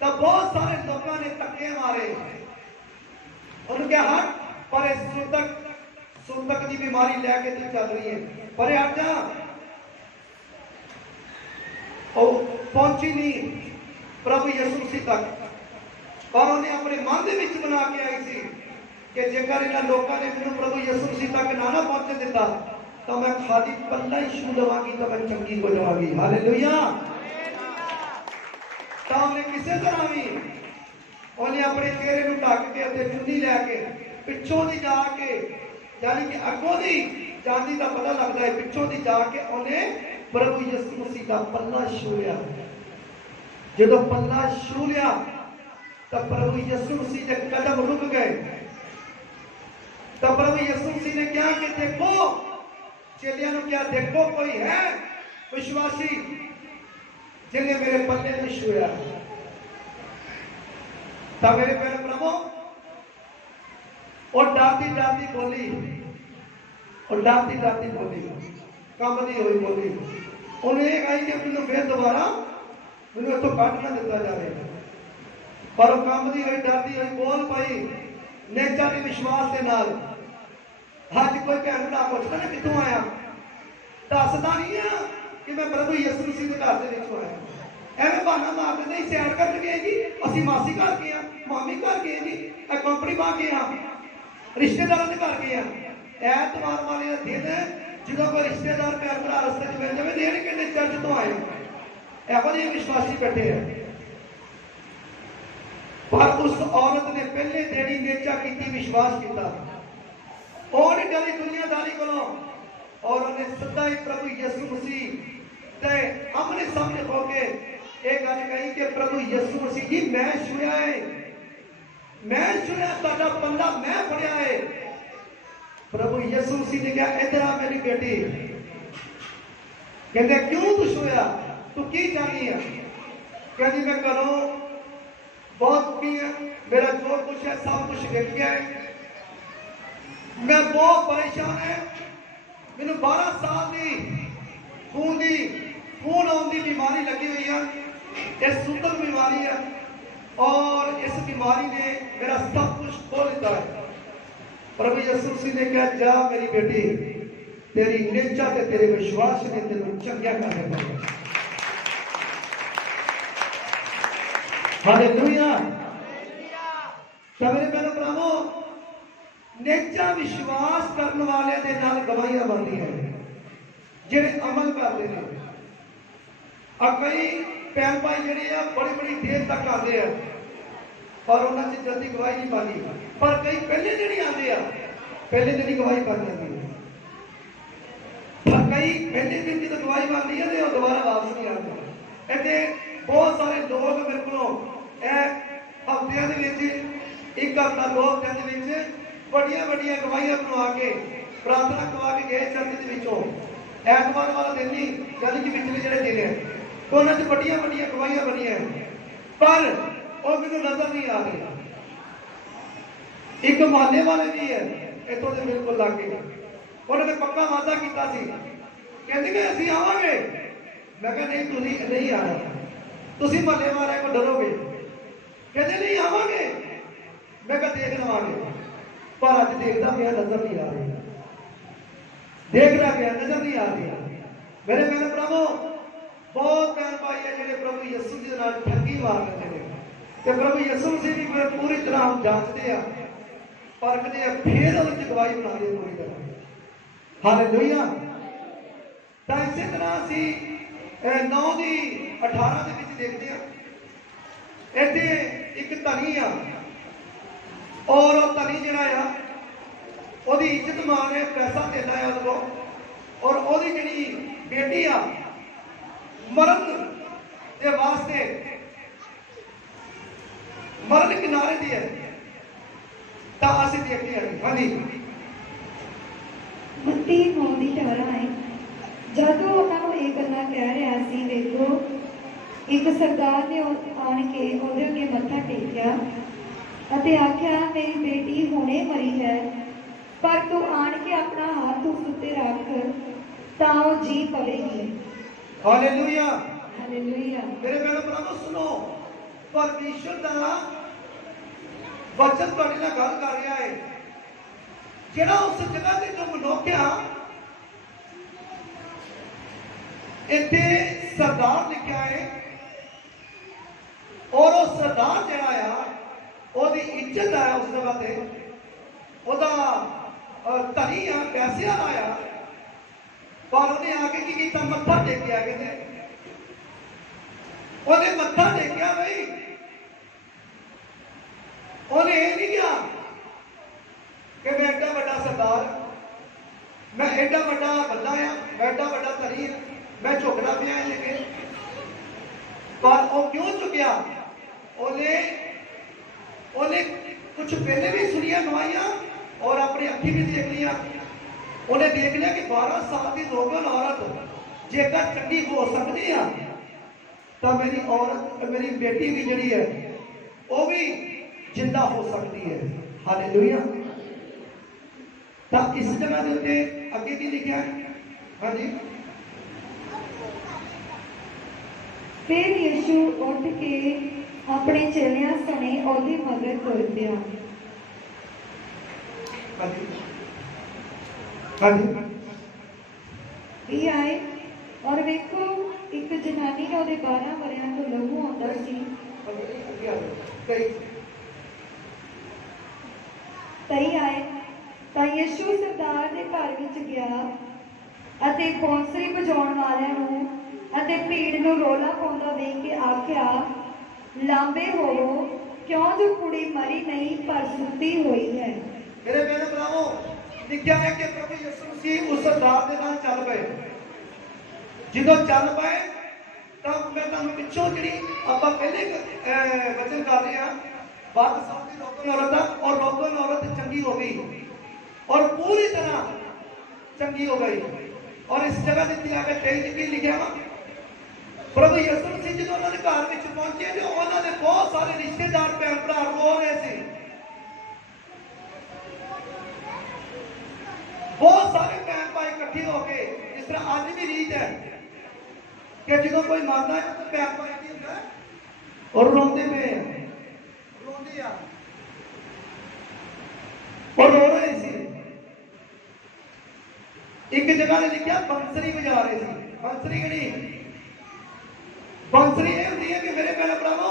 ਤਾਂ ਬਹੁਤ ਸਾਰੇ ਲੋਕਾਂ ਨੇ ਧੱਕੇ ਮਾਰੇ, ਉਹਨੂੰ ਕਿਹਾ ਹਟ ਪਰ ਇਹ ਸੁੰਦਕ ਦੀ ਬਿਮਾਰੀ ਲੈ ਕੇ ਤੂੰ ਚੱਲ ਰਹੀ ਹੈ, ਪਰ ਹਟ ਜਾ। ਉਹ ਪਹੁੰਚੀ ਨਹੀਂ ਪ੍ਰਭੂ ਯਿਸੂ ਮਸੀਹ ਤੱਕ, ਪਰ ਉਹਨੇ ਆਪਣੇ ਮਨ ਦੇ ਵਿੱਚ ਬਣਾ ਕੇ ਆਈ ਸੀ ਕਿ ਜੇਕਰ ਇਹਨਾਂ ਲੋਕਾਂ ਨੇ ਮੈਨੂੰ ਪ੍ਰਭੂ ਯਿਸੂ ਮਸੀਹ ਤੱਕ ਨਾ ਪਹੁੰਚਣ ਦਿੱਤਾ ਤਾਂ ਮੈਂ ਖਾਲੀ ਪੱਲਾ ਹੀ ਛੂ ਲਵਾਂਗੀ ਤਾਂ ਮੈਂ ਚੰਗੀ ਹੋ ਜਾਵਾਂਗੀ। ਹਾਲੇਲੂਇਆ। ਤਾਂ ਉਹਨੇ ਕਿਸੇ ਤਰ੍ਹਾਂ ਵੀ ਉਹਨੇ ਆਪਣੇ ਚਿਹਰੇ ਨੂੰ ਢੱਕ ਕੇ ਅਤੇ ਚੁੰਨੀ ਲੈ ਕੇ ਪਿੱਛੋਂ ਦੀ ਜਾ ਕੇ, ਯਾਨੀ ਕਿ ਅੱਗੋਂ ਦੀ ਜਾਂਦੀ ਦਾ ਪਤਾ ਲੱਗਦਾ ਹੈ, ਪਿੱਛੋਂ ਦੀ ਜਾ ਕੇ ਉਹਨੇ ਪ੍ਰਭੂ ਯਿਸੂ ਮਸੀਹ ਦਾ ਪੱਲਾ ਛੂ ਲਿਆ। ਜਦੋਂ ਪੱਲਾ ਛੂ ਲਿਆ ਤਾਂ ਪ੍ਰਭੂ ਯਿਸੂ ਮਸੀਹ ਦੇ ਕਦਮ ਰੁਕ ਗਏ। ਤਾਂ ਪ੍ਰਭੂ ਯਿਸੂ ਮਸੀਹ ਨੇ ਕਿਹਾ ਕਿ ਦੇਖੋ, ਚੇਲਿਆਂ ਨੂੰ ਕਿਹਾ ਦੇਖੋ ਕੋਈ ਹੈ ਵਿਸ਼ਵਾਸੀ ਜਿਹਨੇ ਮੇਰੇ ਪੱਲੇ ਨੂੰ ਛੂਇਆ। ਤਾਂ ਮੇਰੇ ਭੈਣ ਭਰਾਵੋ, ਉਹ ਡਰਦੀ ਬੋਲੀ, ਉਹ ਡਰਦੀ ਬੋਲੀ, ਕੰਬਦੀ ਹੋਈ ਬੋਲੀ। ਉਹਨੇ ਇਹ ਕਹੀ ਕਿ ਮੈਨੂੰ ਫਿਰ ਦੁਬਾਰਾ ਮੈਨੂੰ ਇੱਥੋਂ ਕੱਢ ਨਾ ਦਿੱਤਾ ਜਾਵੇ। ਪਰ ਉਹ ਕੰਬਦੀ ਹੋਈ ਡਰਦੀ ਹੋਈ ਬੋਲ ਪਈ ਨੇਚਾ ਦੇ ਵਿਸ਼ਵਾਸ ਦੇ ਨਾਲ। ਅੱਜ ਕੋਈ ਭੈਣ ਭਰਾ ਪੁੱਛਦਾ ਨਾ ਕਿੱਥੋਂ ਆਇਆ, ਦੱਸਦਾ ਨਹੀਂ ਆ ਕਿ ਮੈਂ ਪ੍ਰਭੂ ਯਿਸੂ ਮਸੀਹ ਦੇ ਘਰ ਦੇ ਵਿੱਚੋਂ ਆਇਆ। ਐਵੇਂ ਬਹਾਨਾ ਮਾਰਦੇ ਨਹੀਂ, ਸੈਰ ਕਰਨ ਗਏ ਜੀ, ਅਸੀਂ ਮਾਸੀ ਘਰ ਗਏ ਆ, ਮਾਮੀ ਘਰ ਗਏ ਜੀ, ਇਹ ਕੰਪਨੀ ਪਾ ਗਏ ਆ, ਰਿਸ਼ਤੇਦਾਰਾਂ ਦੇ ਘਰ ਗਏ ਆ। ਐਤਵਾਰ ਵਾਲੇ ਦਿਨ ਜਦੋਂ ਕੋਈ ਰਿਸ਼ਤੇਦਾਰ ਭੈਣ ਭਰਾ ਰਸਤੇ 'ਚ ਮਿਲ ਜਾਵੇ ਦੇਣ ਕਿੰਨੇ ਚਰਚ ਤੋਂ ਆਏ, ਇਹੋ ਜਿਹੇ ਵਿਸ਼ਵਾਸੀ ਬੈਠੇ ਆ। ਪਰ ਉਸ ਔਰਤ ਨੇ ਪਹਿਲੇ ਦਿਨ ਹੀ ਨੇਚਾ ਕੀਤੀ, ਵਿਸ਼ਵਾਸ ਕੀਤਾ। ਉਹ ਨਹੀਂ ਡਰੀ ਦੁਨੀਆਦਾਰੀ ਕੋਲੋਂ, ਔਰ ਉਹਨੇ ਸਿੱਧਾ ਹੀ ਪ੍ਰਭੂ ਯਿਸੂ ਮਸੀਹ ਤੇ ਆਮਣੇ ਸਾਹਮਣੇ ਹੋ ਕੇ ਇਹ ਗੱਲ ਕਹੀ ਕਿ ਪ੍ਰਭੂ ਯਿਸੂ ਮਸੀਹ ਜੀ ਮੈਂ ਛੂਇਆ ਹੈ, ਮੈਂ ਛੂਇਆ ਤੁਹਾਡਾ ਪੱਲਾ ਮੈਂ ਫੜਿਆ ਹੈ। ਪ੍ਰਭੂ ਯਿਸੂ ਮਸੀਹ ਨੇ ਕਿਹਾ ਇੱਧਰ ਆ ਮੇਰੀ ਬੇਟੀ। ਕਹਿੰਦੇ ਕਿਉਂ ਤੂੰ ਛੂਇਆ, ਤੂੰ ਕੀ ਚਾਹਨੀ ਹੈ? ਕਹਿੰਦੀ ਮੈਂ ਘਰੋਂ ਬਹੁਤ ਦੁਖੀ ਹੈ, ਮੇਰਾ ਜੋ ਕੁਛ ਹੈ ਸਭ ਕੁਛ ਵਿਕ ਗਿਆ ਹੈ, ਮੈਂ ਬਹੁਤ ਪਰੇਸ਼ਾਨ ਹੈ, ਮੈਨੂੰ 12 ਸਾਲ ਦੀ ਖੂਨ ਆਉਣ ਦੀ ਬਿਮਾਰੀ ਲੱਗੀ ਹੋਈ ਹੈ, ਇਹ ਸੁੰਦਰ ਬਿਮਾਰੀ ਹੈ, ਔਰ ਇਸ ਬਿਮਾਰੀ ਨੇ ਮੇਰਾ ਸਭ ਕੁਝ ਖੋਹ ਦਿੱਤਾ ਹੈ। ਪ੍ਰਭੂ ਯਿਸੂ ਮਸੀਹ ਨੇ ਕਿਹਾ ਜਾ ਮੇਰੀ ਬੇਟੀ, ਤੇਰੀ ਨਿਸ਼ਚਾ ਤੇ ਤੇਰੇ ਵਿਸ਼ਵਾਸ ਨੇ ਤੈਨੂੰ ਚੰਗਿਆ ਕਰ ਦਿੱਤਾ। ਹਾਲੇਲੂਇਆ। ਤਾਂ ਮੇਰੇ ਭੈਣ ਭਰਾਵੋ, ਨੇਚਾ ਵਿਸ਼ਵਾਸ ਕਰਨ ਵਾਲਿਆਂ ਦੇ ਨਾਲ ਗਵਾਹੀਆਂ ਬਣਦੀਆਂ ਜਿਹੜੇ ਅਮਲ ਕਰਦੇ ਨੇ। ਕਈ ਭੈਣ ਭਾਈ ਜਿਹੜੇ ਆ ਬੜੀ ਦੇਰ ਤੱਕ ਆਉਂਦੇ ਆ ਪਰ ਉਹਨਾਂ 'ਚ ਜਲਦੀ ਗਵਾਹੀ ਨਹੀਂ ਪਾਉਂਦੀ, ਪਰ ਕਈ ਪਹਿਲੇ ਦਿਨ ਹੀ ਆਉਂਦੇ ਆ, ਪਹਿਲੇ ਦਿਨ ਹੀ ਗਵਾਹੀ ਬਣ ਜਾਂਦੀ ਹੈ। ਪਰ ਕਈ ਪਹਿਲੇ ਦਿਨ ਜਦੋਂ ਗਵਾਹੀ ਬਣਦੀ ਹੈ ਤੇ ਉਹ ਦੁਬਾਰਾ ਵਾਪਸ ਨਹੀਂ ਆਉਂਦੇ। ਇੱਥੇ ਬਹੁਤ ਸਾਰੇ ਲੋਕ ਮੇਰੇ ਕੋਲੋਂ ਇਹ ਹਫ਼ਤਿਆਂ ਦੇ ਵਿੱਚ ਇੱਕ ਹਫ਼ਤਾ 2 ਹਫ਼ਤਿਆਂ ਦੇ ਵਿੱਚ ਵੱਡੀਆਂ ਗਵਾਹੀਆਂ ਬਣਵਾ ਕੇ ਪ੍ਰਾਰਥਨਾ ਕਰਵਾ ਕੇ ਗਏ ਚਰਚ ਦੇ ਵਿੱਚੋਂ। ਐਤਵਾਰ ਵਾਲਾ ਦਿਨ ਨਹੀਂ, ਯਾਨੀ ਕਿ ਪਿਛਲੇ ਜਿਹੜੇ ਦਿਨ ਹੈ ਉਹਨਾਂ 'ਚ ਵੱਡੀਆਂ ਗਵਾਹੀਆਂ ਬਣੀਆਂ, ਪਰ ਉਹ ਮੈਨੂੰ ਨਜ਼ਰ ਨਹੀਂ ਆ ਰਹੀ। ਇੱਕ ਮਹੱਲੇ ਵਾਲੇ ਵੀ ਹੈ ਇੱਥੋਂ ਦੇ ਬਿਲਕੁਲ ਲਾਗੇ, ਉਹਨਾਂ ਨੇ ਪੱਕਾ ਵਾਅਦਾ ਕੀਤਾ ਸੀ, ਕਹਿੰਦੇ ਕਿ ਅਸੀਂ ਆਵਾਂਗੇ। ਮੈਂ ਕਿਹਾ ਨਹੀਂ ਤੁਸੀਂ ਨਹੀਂ ਆਣਾ, ਤੁਸੀਂ ਮਹੱਲੇ ਵਾਲਿਆਂ ਕੋਲ ਡਰੋਗੇ। ਕਹਿੰਦੇ ਨਹੀਂ ਆਵਾਂਗੇ। ਮੈਂ ਕਿਹਾ ਦੇਖ ਲਵਾਂਗੇ, ਪਰ ਅੱਜ ਦੇਖਦਾ ਪਿਆ ਨਜ਼ਰ ਨਹੀਂ ਆ ਰਹੀ, ਦੇਖਦਾ ਪਿਆ ਨਜ਼ਰ ਨਹੀਂ ਆ ਰਹੀ। ਮੇਰੇ ਭੈਣ ਭਰਾਵੋ, ਬਹੁਤ ਭੈਣ ਭਾਈ ਹੈ ਜਿਹੜੇ ਪ੍ਰਭੂ ਯਿਸੂ ਜੀ ਦੇ ਨਾਲ ਠੱਗੀ ਮਾਰ ਲੈਂਦੇ ਨੇ ਤੇ ਪ੍ਰਭੂ ਯਿਸੂ ਮਸੀਹ ਦੀ ਪੂਰੀ ਤਰ੍ਹਾਂ ਹਮ ਜਾਂਚਦੇ ਆ, ਪਰਖਦੇ ਆ, ਫੇਰ ਉਹਦੀ ਗਵਾਹੀ ਬਣਾਉਂਦੇ ਪੂਰੀ ਤਰ੍ਹਾਂ। ਹਾਲੇਲੂਇਆ। ਤਾਂ ਇਸੇ ਤਰ੍ਹਾਂ ਅਸੀਂ 9 ਦੀ 18 ਦੇ ਵਿੱਚ ਦੇਖਦੇ ਆ, ਇੱਥੇ ਇੱਕ ਧਨੀ ਆ, ਔਰ ਉਹ ਧਨੀ ਜਿਹੜਾ ਆ ਉਹਦੀ ਇੱਜ਼ਤ ਮਾਣ ਹੈ, ਪੈਸਾ ਦੇਣਾ ਹੈ ਉਹਦੇ ਕੋਲ, ਔਰ ਉਹਦੀ ਜਿਹੜੀ ਬੇਟੀ ਆ ਮਰਨ ਦੇ ਵਾਸਤੇ ਮਰਨ ਕਿਨਾਰੇ ਦੀ ਹੈ। ਤਾਂ ਅਸੀਂ ਦੇਖਦੇ ਹਾਂ ਹਾਂਜੀ ਮੱਤੀ 9 ਦੀ 18 ਹੈ। ਜਦੋਂ ਉਹਨਾਂ ਨੂੰ ਇਹ ਗੱਲਾਂ ਕਹਿ ਰਿਹਾ ਸੀ, ਵੇਖੋ ਇੱਕ ਸਰਦਾਰ ਨੇ ਆਣ ਕੇ ਉਹਦੇ ਅੱਗੇ ਮੱਥਾ ਟੇਕਿਆ ਅਤੇ ਆਖਿਆ, ਮੇਰੀ ਬੇਟੀ ਹੁਣੇ ਮਰੀ ਹੈ, ਪਰ ਤੂੰ ਆਣ ਕੇ ਆਪਣਾ ਹੱਥ ਉਸ ਉੱਤੇ ਰੱਖ ਤਾਂ ਉਹ ਜੀ ਪਵੇਗੀ। Hallelujah hallelujah. ਮੇਰੇ ਭੈਣੋ ਭਰਾਵੋ ਸੁਣੋ, ਪਰਮੇਸ਼ਰ ਦਾ ਵਚਨ ਤੁਹਾਡੇ ਨਾਲ ਗੱਲ ਕਰ ਰਿਹਾ ਹੈ। ਜਿਹੜਾ ਉਸ ਜਗ੍ਹਾ ਤੇ ਜੋ ਮਨੁੱਖ ਆ, ਇੱਥੇ ਸਰਦਾਰ ਲਿਖਿਆ ਹੈ, ਔਰ ਉਹ ਸਰਦਾਰ ਜਿਹੜਾ ਆ ਉਹਦੀ ਇੱਜ਼ਤ ਆ ਉਸ ਜਗ੍ਹਾ ਤੇ, ਉਹਦਾ ਧਨੀ ਆ, ਪੈਸਿਆਂ ਦਾ ਆ, ਪਰ ਉਹਨੇ ਆ ਕੇ ਕੀ ਕੀਤਾ? ਮੱਥਾ ਟੇਕਿਆ। ਕਿਤੇ ਉਹਨੇ ਮੱਥਾ ਟੇਕਿਆ ਬਈ, ਉਹਨੇ ਇਹ ਨਹੀਂ ਕਿਹਾ ਕਿ ਮੈਂ ਐਡਾ ਵੱਡਾ ਸਰਦਾਰ, ਮੈਂ ਐਡਾ ਵੱਡਾ ਬੰਦਾ ਆ, ਮੈਂ ਐਡਾ ਵੱਡਾ ਧਨੀ ਆ, ਮੈਂ ਝੁਕਣਾ ਪਿਆ ਲੈ ਕੇ। ਪਰ ਉਹ ਕਿਉਂ ਝੁਕਿਆ? ਉਹਨੇ ਕੁਝ ਪਹਿਲੇ ਵੀ ਸੁਣੀਆਂ ਗਵਾਹੀਆਂ ਔਰ ਆਪਣੀ ਅੱਖੀ ਵੀ ਦੇਖ ਲਿਆ। ਉਹਨੇ ਦੇਖ ਲਿਆ ਕਿ 12 ਸਾਲ ਦੀ ਰੋਗਨ ਔਰਤ ਜੇਕਰ ਚੰਗੀ ਹੋ ਸਕਦੀ ਆ, ਤਾਂ ਮੇਰੀ ਔਰਤ, ਮੇਰੀ ਬੇਟੀ ਵੀ ਜਿਹੜੀ ਹੈ ਉਹ ਵੀ ਜਿੰਦਾ ਹੋ ਸਕਦੀ ਹੈ। ਹਾਲੇਲੂਇਆ। ਤਾਂ ਇਸ ਜਗ੍ਹਾ ਦੇ ਉੱਤੇ ਅੱਗੇ ਕੀ ਲਿਖਿਆ ਹੈ? ਹਾਂਜੀ। ਫਿਰ ਯਿਸੂ ਉੱਠ ਕੇ ਆਪਣੇ ਚੇਲਿਆਂ ਸਣੇ ਉਹਦੇ ਮਗਰ ਤੁਰ ਪਿਆ। ਹਾਂਜੀ ਹਾਂਜੀ। ਇਹ ਆਏ ਔਰ ਵੇਖੋ ਇੱਕ ਜਨਾਨੀ ਨੇ ਉਹਦੇ 12 ਵਰਿਆਂ ਤੋਂ ਲਹੂ ਆਉਂਦਾ ਸੀ। ਤਈ ਆਏ ਤਾਂ ਯਿਸੂ ਸਰਦਾਰ ਦੇ ਘਰ ਵਿੱਚ ਗਿਆ ਅਤੇ ਬਾਂਸਰੀ ਵਜਾਉਣ ਵਾਲਿਆਂ ਨੂੰ ਅਤੇ ਭੀੜ ਨੂੰ ਰੋਲਾ ਪਾਉਂਦਾ ਵੇਖ ਕੇ ਆਖਿਆ, ਲਾਂਬੇ ਹੋਵੋ, ਕਿਉਂ ਜੋ ਕੁੜੀ ਮਰੀ ਨਹੀਂ ਪਰ ਸੁੱਤੀ ਹੋਈ ਹੈ। ਮੇਰੇ ਭੈਣੋ ਭਰਾਵੋ, ਲਿਖਿਆ ਹੈ ਕਿ ਪ੍ਰਭੂ ਯਿਸੂ ਮਸੀਹ ਉਸ ਸਰਦਾਰ ਦੇ ਨਾਲ ਚੱਲ ਪਏ। ਜਦੋਂ ਚੱਲ ਪਏ ਤਾਂ ਮੈਂ ਤੁਹਾਨੂੰ ਪਿੱਛੋਂ ਜਿਹੜੀ ਆਪਾਂ ਪਹਿਲੇ ਵਚਨ ਕਰ ਰਹੇ ਹਾਂ, 12 ਸਾਲ ਦੀ ਰੋਗਨ ਔਰਤ ਦਾ, ਔਰ ਰੋਗਨ ਔਰਤ ਚੰਗੀ ਹੋ ਗਈ ਔਰ ਪੂਰੀ ਤਰ੍ਹਾਂ ਚੰਗੀ ਹੋ ਗਈ। ਔਰ ਇਸ ਜਗ੍ਹਾ ਤੇ ਆ ਕੇ 23 ਚ ਕੀ ਲਿਖਿਆ ਵਾ? ਪ੍ਰਭੂ ਯਿਸੂ ਮਸੀਹ ਜਦੋਂ ਉਹਨਾਂ ਦੇ ਘਰ ਵਿੱਚ ਪਹੁੰਚੇ ਤੇ ਉਹਨਾਂ ਦੇ ਬਹੁਤ ਸਾਰੇ ਰਿਸ਼ਤੇਦਾਰ ਭੈਣ ਭਰਾ ਰੋ ਰਹੇ ਸੀ। ਬਹੁਤ ਸਾਰੇ ਭੈਣ ਭਾਈ ਇਕੱਠੇ ਹੋ ਕੇ, ਜਿਸ ਤਰ੍ਹਾਂ ਅੱਜ ਵੀ ਰੀਤ ਹੈ ਕਿ ਜਦੋਂ ਕੋਈ ਮਰਦਾ ਹੈ ਤਾਂ ਭੈਣ ਭਾਈ ਕੀ ਹੁੰਦਾ ਔਰ ਰੋਂਦੇ ਪਏ ਆ, ਰੋਂਦੇ ਆ ਔਰ ਰੋ ਰਹੇ ਸੀ। ਇੱਕ ਜਗ੍ਹਾ ਤੇ ਲਿਖਿਆ ਬੰਸਰੀ ਵਜਾ ਰਹੇ ਸੀ। ਬੰਸਰੀ ਕਿਹੜੀ? ਬੰਸਰੀ ਇਹ ਹੁੰਦੀ ਹੈ ਕਿ ਮੇਰੇ ਭੈਣ ਭਰਾਵੋ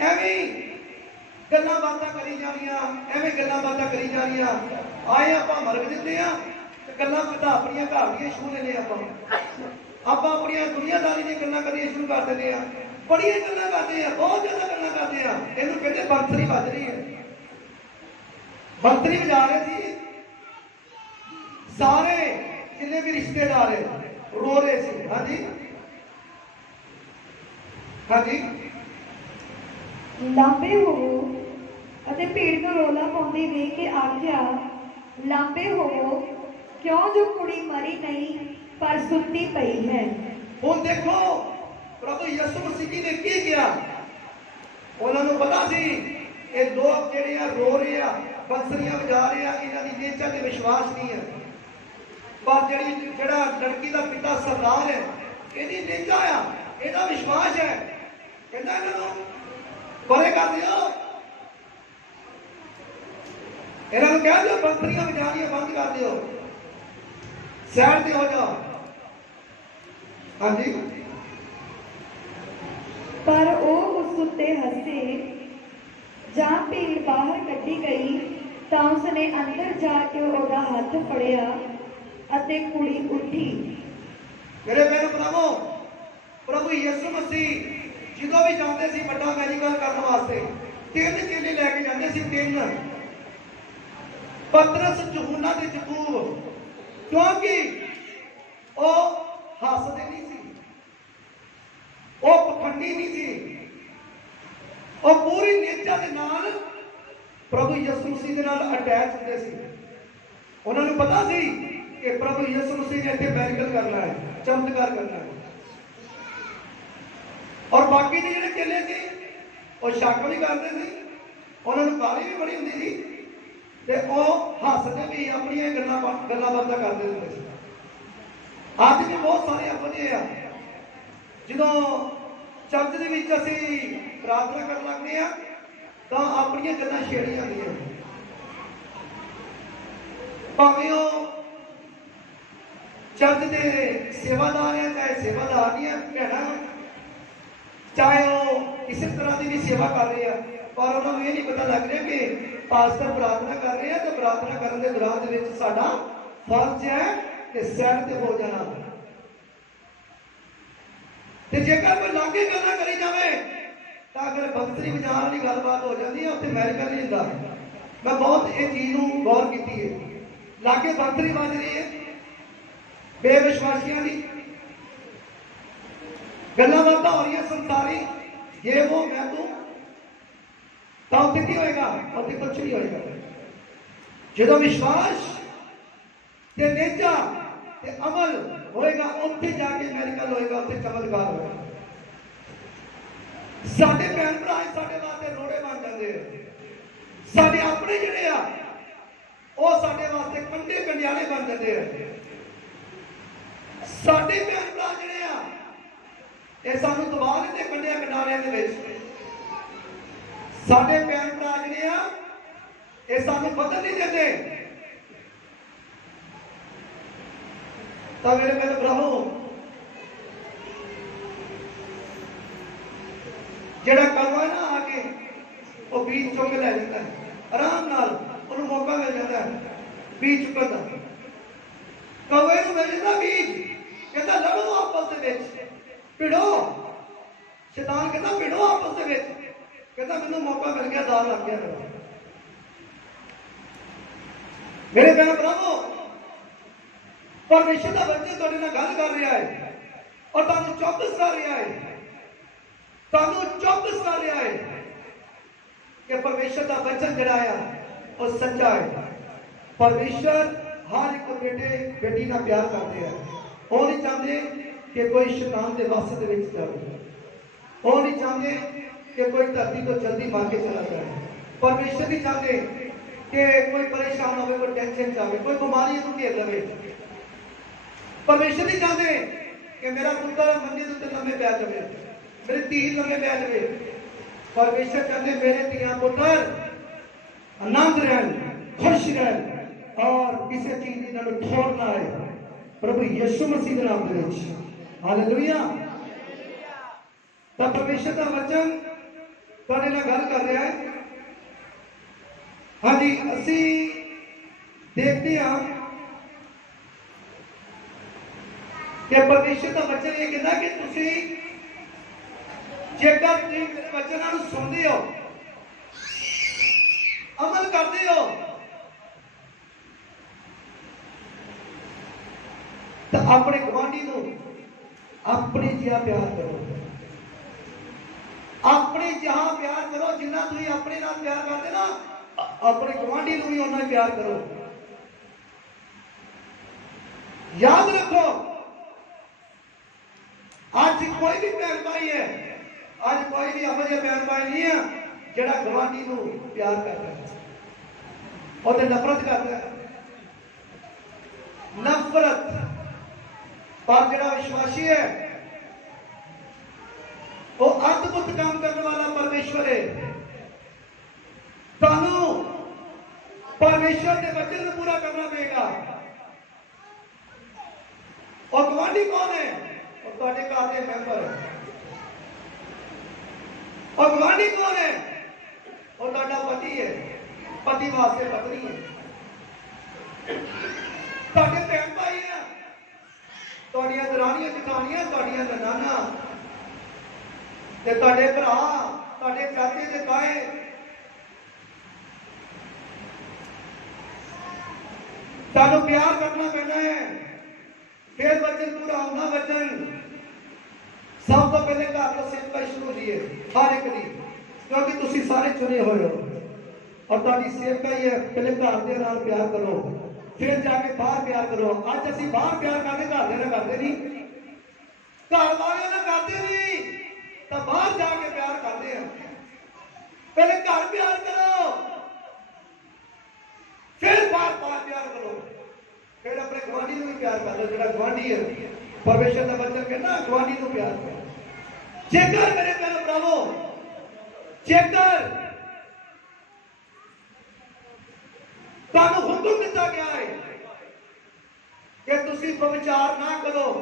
ਐਵੇਂ ਗੱਲਾਂ ਬਾਤਾਂ ਕਰੀ ਜਾਣੀਆਂ, ਐਵੇਂ ਗੱਲਾਂ ਬਾਤਾਂ ਕਰੀ ਜਾਣੀਆਂ। ਆਏ ਆਪਾਂ ਮਰ ਦਿੰਦੇ ਆ ਤੇ ਗੱਲਾਂ ਬਾਤਾਂ ਆਪਣੀਆਂ ਘਰ ਦੀਆਂ ਸ਼ੁਰੂ ਲੈਂਦੇ ਆਪਾਂ ਆਪਣੀਆਂ ਦੁਨੀਆਦਾਰੀ ਦੀਆਂ ਗੱਲਾਂ ਕਰਨੀਆਂ ਸ਼ੁਰੂ ਕਰ ਦਿੰਦੇ ਆ। ਬੜੀਆਂ ਗੱਲਾਂ ਕਰਦੇ ਆ, ਬਹੁਤ ਜ਼ਿਆਦਾ ਗੱਲਾਂ ਕਰਦੇ ਆ। ਇਹਨੂੰ ਕਹਿੰਦੇ ਬੰਸਰੀ ਵੱਜ ਰਹੀ ਹੈ। ਬੰਸਰੀ ਵਜਾ ਰਹੇ ਸੀ, ਸਾਰੇ ਜਿੰਨੇ ਵੀ ਰਿਸ਼ਤੇਦਾਰ ਰੋ ਰਹੇ ਸੀ। ਹਾਂਜੀ ਹਾਂਜੀ। ਲਾਂਬੇ ਹੋਵੋ ਅਤੇ ਭੀੜ ਨੂੰ ਰੋਲਾ ਪਾਉਂਦੇ ਵੇਖ ਕੇ ਆਖਿਆ, ਲਾਂਬੇ ਹੋਵੋ, ਕਿਉਂ ਜੋ ਕੁੜੀ ਮਰੀ ਨਹੀਂ ਪਰ ਸੁੱਤੀ ਪਈ ਹੈ। ਹੁਣ ਦੇਖੋ ਪ੍ਰਭੂ ਯਿਸੂ ਮਸੀਹ ਨੇ ਕੀ ਕਿਹਾ। ਉਹਨਾਂ ਨੂੰ ਪਤਾ ਸੀ ਇਹ ਲੋਕ ਜਿਹੜੇ ਆ ਰੋ ਰਹੇ ਆ, ਬੰਸਰੀਆਂ ਵਜਾ ਰਹੇ ਆ, ਇਹਨਾਂ ਦੀ ਨੇਚਰ ਤੇ ਵਿਸ਼ਵਾਸ ਨਹੀਂ ਹੈ। ਪਰ ਜਿਹੜਾ ਲੜਕੀ ਦਾ ਪਿਤਾ ਸਰਦਾਰ ਹੈ, ਇਹਦੀ ਨੇਚਰ ਆ, ਇਹਦਾ ਵਿਸ਼ਵਾਸ ਹੈ। ਕਹਿੰਦਾ ਇਹਨਾਂ ਨੂੰ ਪਰੇ ਕਰ ਦਿਓ, ਇਹਨਾਂ ਨੂੰ ਕਹਿ ਦਿਓ ਬੰਸਰੀਆਂ ਵਜਾਣੀਆਂ ਬੰਦ ਕਰ ਦਿਓ, ਸਾਈਡ ਤੇ ਹੋ ਜਾਓ। ਹਾਂਜੀ। ਪਰ ਉਹ ਉਸ ਉੱਤੇ ਹੱਸੇ। ਜਾਂ ਭੀੜ ਬਾਹਰ ਕੱਢੀ ਗਈ ਤਾਂ ਉਸਨੇ ਅੰਦਰ ਜਾ ਕੇ ਉਹਦਾ ਹੱਥ ਫੜਿਆ ਅਤੇ ਕੁੜੀ ਉੱਠੀ। मेरे भैन भरावो, प्रभु यीशु मसीह जो भी जाते सी बड़ा मैडिकल करने वास्ते 3 चेले लैके जाते सी, 3 पतरस, यूहन्ना ते याकूब, क्योंकि वो हसदे नहीं सी, वो पखंडी नहीं सी, वो पूरी नेचर के नाल प्रभु यीशु मसीह के नाल अटैच होते सी। उन्होंने पता सी कि प्रभु यीशु मसीह ने इतने मैरिकल करना है, चमत्कार करना है। और बाकी के जो चेले थे वो शक भी करते थे, उन्होंने गाली भी बड़ी होती थी, ते वो हसते भी अपनी गल्लां बातां करते होंदे सी। अज भी बहुत सारे अपने आ जो चर्च के विच असीं प्रार्थना कर लगते हैं तो अपनी गल्लां छेड़ी जांदियां, भावें वो चर्च के सेवादार है चाहे सेवादार नहीं है भैणा, चाहे वो किसी तरह की भी सेवा कर रहे हैं, पर उन्होंने ये नहीं पता लग रहा कि पास्टर प्रार्थना कर रहे हैं तो प्रार्थना करने के दौरान साडा फर्ज है कि सैड ते हो जाना। ते जेकर कोई लागे गल्लां करी जाए तो अगर बंसरी बजाने वाली गलबात हो जाती है, उत्थे मैरिकल नहीं होंदा। मैं बहुत इस चीज़ को गौर की है, लागे बंसरी बज रही है बेविश्वासियों की गल्लां बातां हो रही है संसारी, ये वो मैं तू, तो उत्थे की होएगा? उत्थे कुछ नहीं होएगा। जो विश्वास ते नेचा ते अमल होएगा, उत्थे जाके मैरिकल होएगा, उत्थे चमत्कार होएगा। साडे भैन भरा साडे वास्ते रोड़े बन जाते हैं, साडे अपने जिहड़े आ वो साडे वास्ते कंडे कंडियाले बन जाते हैं। साडे भैन भरा जिहड़े आ ये सानू दबा लेंदे कंडिया कंडालियां दे विच। साडे भैन भरा जिहड़े आ ये सानू बदल नहीं देते। तो मेरे भैन भराओ, जेड़ा कौवा है ना आके वो बीज चुक के लै जाता है, आराम नाल उन्हें मौका मिल जाता है बीज चुकन का। कौवे नूं मिल जाता बीज, कहता लड़ो आपस दे विच, भिड़ो। शैतान कहता भिड़ो आपस दे विच, कहता मैनूं मौका मिल गया, दाल लग गया मेरा। मेरे भैन भराओ, परमेश्वर का वचन तुहाडे नाल गल कर रहा है और तुहानूं चौकस कर रहा है, तुहानूं चौकस कर रहा है कि परमेश्वर का वचन जिहड़ा है वो सच्चा है। परमेश्वर हर एक बेटे बेटी नाल प्यार करते हैं, वो नहीं चाहते कि कोई शैतान के वस दे विच जाए, वो नहीं चाहते कि कोई धरती तो जल्दी मार के चला जाए। परमेश्वर नहीं चाहते कि कोई परेशान हो, कोई टेंशन चाहे, कोई बीमारी को घेर लवे। परमेश्वर नहीं चाहते कि मेरा पुत्र मंदिर के उत्ते लम्बे पै जाए, मेरी धी लम्बे पै जाए। परमेश्वर चाहते मेरे धियां पुत्र आनंद रहन, खुश रहन और किसी चीज की इन्होंने ठोर ना आए, प्रभु यीशु मसीह के नाम दे विच। हालेलुया। तो परमेश्वर का वचन तुहाडे नाल गल कर रहा है। हाँ जी, असी देखते हैं कि परमेश्वर का वचन ये कहता कि तुसी जेकर तुसीं मेरे वचनां नूं सुनदे हो, अमल करते हो, तो अपने गुआंढी नूं अपने जिहा प्यार करो, अपने जिहा प्यार करो जिन्ना तुसीं अपने नाल प्यार करदे ना, अपने गुआंढी नूं भी उन्ना ही प्यार करो। याद रखो, आज कोई भी भैन भाई है, आज कोई भी अमर या भैन भाई नहीं है जेड़ा गुआंढी नूं प्यार करता है और नफरत करता है। नफरत पर जेड़ा विश्वासी है वो अद्भुत काम करने वाला परमेश्वर है। तानू परमेश्वर के वचन को पूरा करना पड़ेगा। और गुआंढी कौन है? और तुहाडे घर के मैंबर है। और गुआंढी कौन है? और तुहाडा पति है, पति वास्ते पत्नी है। तुहाडे भैन भाई है, ਤੁਹਾਡੀਆਂ ਦਰਾਣੀਆਂ ਜਠਾਣੀਆਂ, ਤੁਹਾਡੀਆਂ ਨਨਾਣਾ ਤੇ ਤੁਹਾਡੇ ਭਰਾ, ਤੁਹਾਡੇ ਚਾਚੇ ਤੇ ਤਾਏ, ਤੁਹਾਨੂੰ ਪਿਆਰ ਕਰਨਾ ਪੈਣਾ ਹੈ, ਫਿਰ ਵਚਨ ਪੂਰਾ ਹੁੰਦਾ। ਵਚਨ ਸਭ ਤੋਂ ਪਹਿਲੇ ਘਰ ਤੋਂ ਸੇਵਾ ਸ਼ੁਰੂ ਹੁੰਦੀ ਹੈ ਹਰ ਇੱਕ ਦੀ, ਕਿਉਂਕਿ ਤੁਸੀਂ ਸਾਰੇ ਚੁਣੇ ਹੋਏ ਹੋ ਔਰ ਤੁਹਾਡੀ ਸੇਵਾ ਹੀ ਹੈ। ਪਹਿਲੇ ਘਰ ਦੇ ਨਾਲ ਪਿਆਰ ਕਰੋ, ਫਿਰ ਜਾ ਕੇ ਬਾਹਰ ਪਿਆਰ ਕਰੋ। ਅੱਜ ਅਸੀਂ ਬਾਹਰ ਪਿਆਰ ਕਰਦੇ, ਘਰ ਦੇ ਨਾਲ ਕਰਦੇ ਨਹੀਂ, ਘਰ ਵਾਲਿਆਂ ਨਾਲ ਕਰਦੇ ਨਹੀਂ, ਤਾਂ ਬਾਹਰ ਜਾ ਕੇ ਪਿਆਰ ਕਰਦੇ ਆ। ਪਹਿਲੇ ਘਰ ਪਿਆਰ ਕਰੋ, ਫਿਰ ਬਾਹਰ ਪਿਆਰ ਕਰੋ, ਫਿਰ ਆਪਣੇ ਗਵਾਂਢੀ ਨੂੰ ਵੀ ਪਿਆਰ ਕਰ ਲਓ। ਜਿਹੜਾ ਗਵਾਂਢੀ ਹੈ, ਪਰਮੇਸ਼ਰ ਦਾ ਬਚਨ ਕਹਿੰਦਾ ਗਵਾਂਢੀ ਨੂੰ ਪਿਆਰ ਕਰੋ। ਜੇਕਰ ਮੇਰੇ ਭੈਣ ਭਰਾਵੋ, ਜੇਕਰ ਤੁਹਾਨੂੰ ਹੁਕਮ ਦਿੱਤਾ ਗਿਆ ਹੈ ਕਿ ਤੁਸੀਂ ਵਿਚਾਰ ਨਾ ਕਰੋ,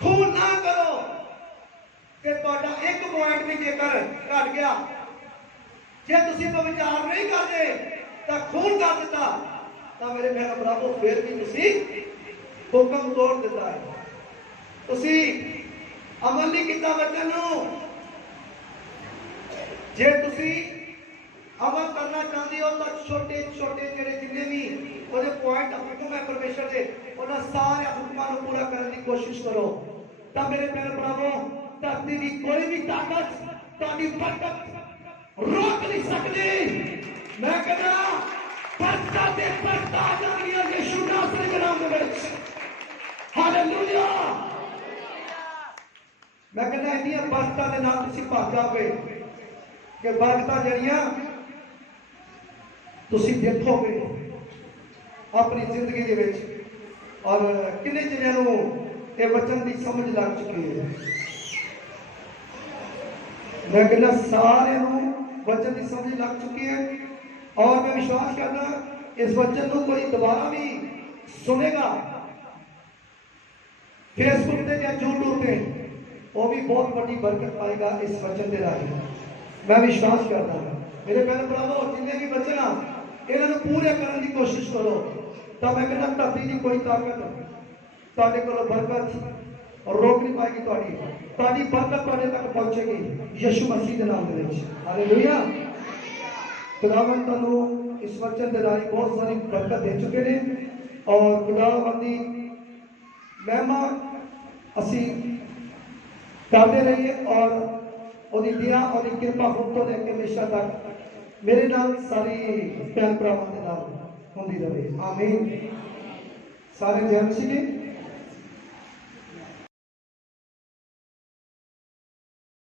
ਖੂਨ ਨਾ ਕਰੋ, ਕਿ ਤੁਹਾਡਾ ਇੱਕ ਪੁਆਇੰਟ ਵੀ ਜੇਕਰ ਘਟ ਗਿਆ, ਜੇ ਤੁਸੀਂ ਵਿਚਾਰ ਨਹੀਂ ਕਰਦੇ ਤਾਂ ਖੂਨ ਕਰ ਦਿੱਤਾ, ਤਾਂ ਮੇਰੇ ਭੈਣ ਭਰਾਵੋ ਫਿਰ ਵੀ ਤੁਸੀਂ ਹੁਕਮ ਤੋੜ ਦਿੱਤਾ ਹੈ। ਤੁਸੀਂ ਅਮਲ ਨਹੀਂ ਕੀਤਾ ਵਚਨ ਨੂੰ। ਜੇ ਤੁਸੀਂ ਅਮਲ ਕਰਨਾ ਚਾਹੁੰਦੇ ਹੋ ਤਾਂ ਛੋਟੇ ਛੋਟੇ ਜਿਹੜੇ ਜਿੰਨੇ ਵੀ ਉਹਦੇ ਪੁਆਇੰਟ ਹੁਕਮ ਹੈ ਪਰਮੇਸ਼ਰ ਦੇ, ਉਹਨਾਂ ਸਾਰੇ ਹੁਕਮਾਂ ਨੂੰ ਪੂਰਾ ਕਰਨ ਦੀ ਕੋਸ਼ਿਸ਼ ਕਰੋ। ਤਾਂ ਮੇਰੇ ਭੈਣ ਭਰਾਵੋ, ਧਰਤੀ ਦੀ ਕੋਈ ਵੀ ਤਾਕਤ ਤੁਹਾਡੀ ਬਰਕਤ ਰੋਕ ਨਹੀਂ ਸਕਦੀ। ਮੈਂ ਕਹਿੰਦਾ ਬਰਕਤਾਂ ਤੇ ਬਰਕਤਾਂ ਆ ਜਾਣਗੀਆਂ ਯਿਸੂ ਨਾਸਰੀ ਦੇ ਨਾਮ ਦੇ ਵਿੱਚ। ਹਾਲੇਲੂਇਆ। ਮੈਂ ਕਹਿੰਦਾ ਇੰਨੀਆਂ ਬਰਕਤਾਂ ਦੇ ਨਾਲ ਤੁਸੀਂ ਭਰ ਜਾਓਗੇ ਕਿ ਬਰਕਤਾਂ ਜਿਹੜੀਆਂ ਤੁਸੀਂ ਦੇਖੋਗੇ ਆਪਣੀ ਜ਼ਿੰਦਗੀ ਦੇ ਵਿੱਚ। ਔਰ ਕਿੰਨੇ ਜਣਿਆਂ ਨੂੰ ਇਹ ਵਚਨ ਦੀ ਸਮਝ ਲੱਗ ਚੁੱਕੀ ਹੈ? ਮੈਂ ਕਹਿੰਦਾ ਸਾਰਿਆਂ ਨੂੰ ਵਚਨ ਦੀ ਸਮਝ ਲੱਗ ਚੁੱਕੀ ਹੈ। ਔਰ ਮੈਂ ਵਿਸ਼ਵਾਸ ਕਰਦਾ ਇਸ ਵਚਨ ਨੂੰ ਕੋਈ ਦੁਬਾਰਾ ਵੀ ਸੁਣੇਗਾ ਫੇਸਬੁੱਕ ਤੇ ਜਾਂ YouTube ਤੇ, ਉਹ ਵੀ ਬਹੁਤ ਵੱਡੀ ਬਰਕਤ ਪਾਏਗਾ ਇਸ ਵਚਨ ਦੇ ਰਾਹੀਂ। ਮੈਂ ਵਿਸ਼ਵਾਸ ਕਰਦਾ ਹਾਂ ਮੇਰੇ ਭੈਣ ਭਰਾਵੋ, ਜਿੰਨੇ ਵੀ ਵਚਨ ਆ ਇਹਨਾਂ ਨੂੰ ਪੂਰੇ ਕਰਨ ਦੀ ਕੋਸ਼ਿਸ਼ ਕਰੋ। ਤਾਂ ਮੈਂ ਕਹਿੰਦਾ ਧਰਤੀ ਦੀ ਕੋਈ ਤਾਕਤ ਤੁਹਾਡੇ ਕੋਲੋਂ ਬਰਕਤ ਰੋਕ ਨਹੀਂ ਪਾਏਗੀ। ਤੁਹਾਡੀ ਬਰਕਤ ਤੁਹਾਡੇ ਤੱਕ ਪਹੁੰਚੇਗੀ ਯਿਸੂ ਮਸੀਹ ਦੇ ਨਾਮ ਦੇ ਵਿੱਚ। ਹਾਲੇਲੂਇਆ। ਖੁਦਾਵੰਦ ਤੁਹਾਨੂੰ ਇਸ ਵਚਨ ਦੇ ਰਾਹੀਂ ਬਹੁਤ ਸਾਰੀ ਬਰਕਤ ਦੇ ਚੁੱਕੇ ਨੇ ਔਰ ਖੁਦਾਵੰਦ ਦੀ ਮਹਿਮਾ ਅਸੀਂ ਕਰਦੇ ਰਹੀਏ ਔਰ ਉਹਦੀ ਦਇਆ ਉਹਦੀ ਕਿਰਪਾ ਹੁਣ ਤੋਂ ਲੈ ਕੇ ਹਮੇਸ਼ਾ ਤੱਕ ਮੇਰੇ ਨਾਲ ਸਾਰੀ ਭੈਣ ਭਰਾਵਾਂ ਦੇ ਨਾਲ ਹੁੰਦੀ ਰਹੇ। ਆਮੀਨ। ਸਾਰੇ ਜੈ ਮਸੀਹ।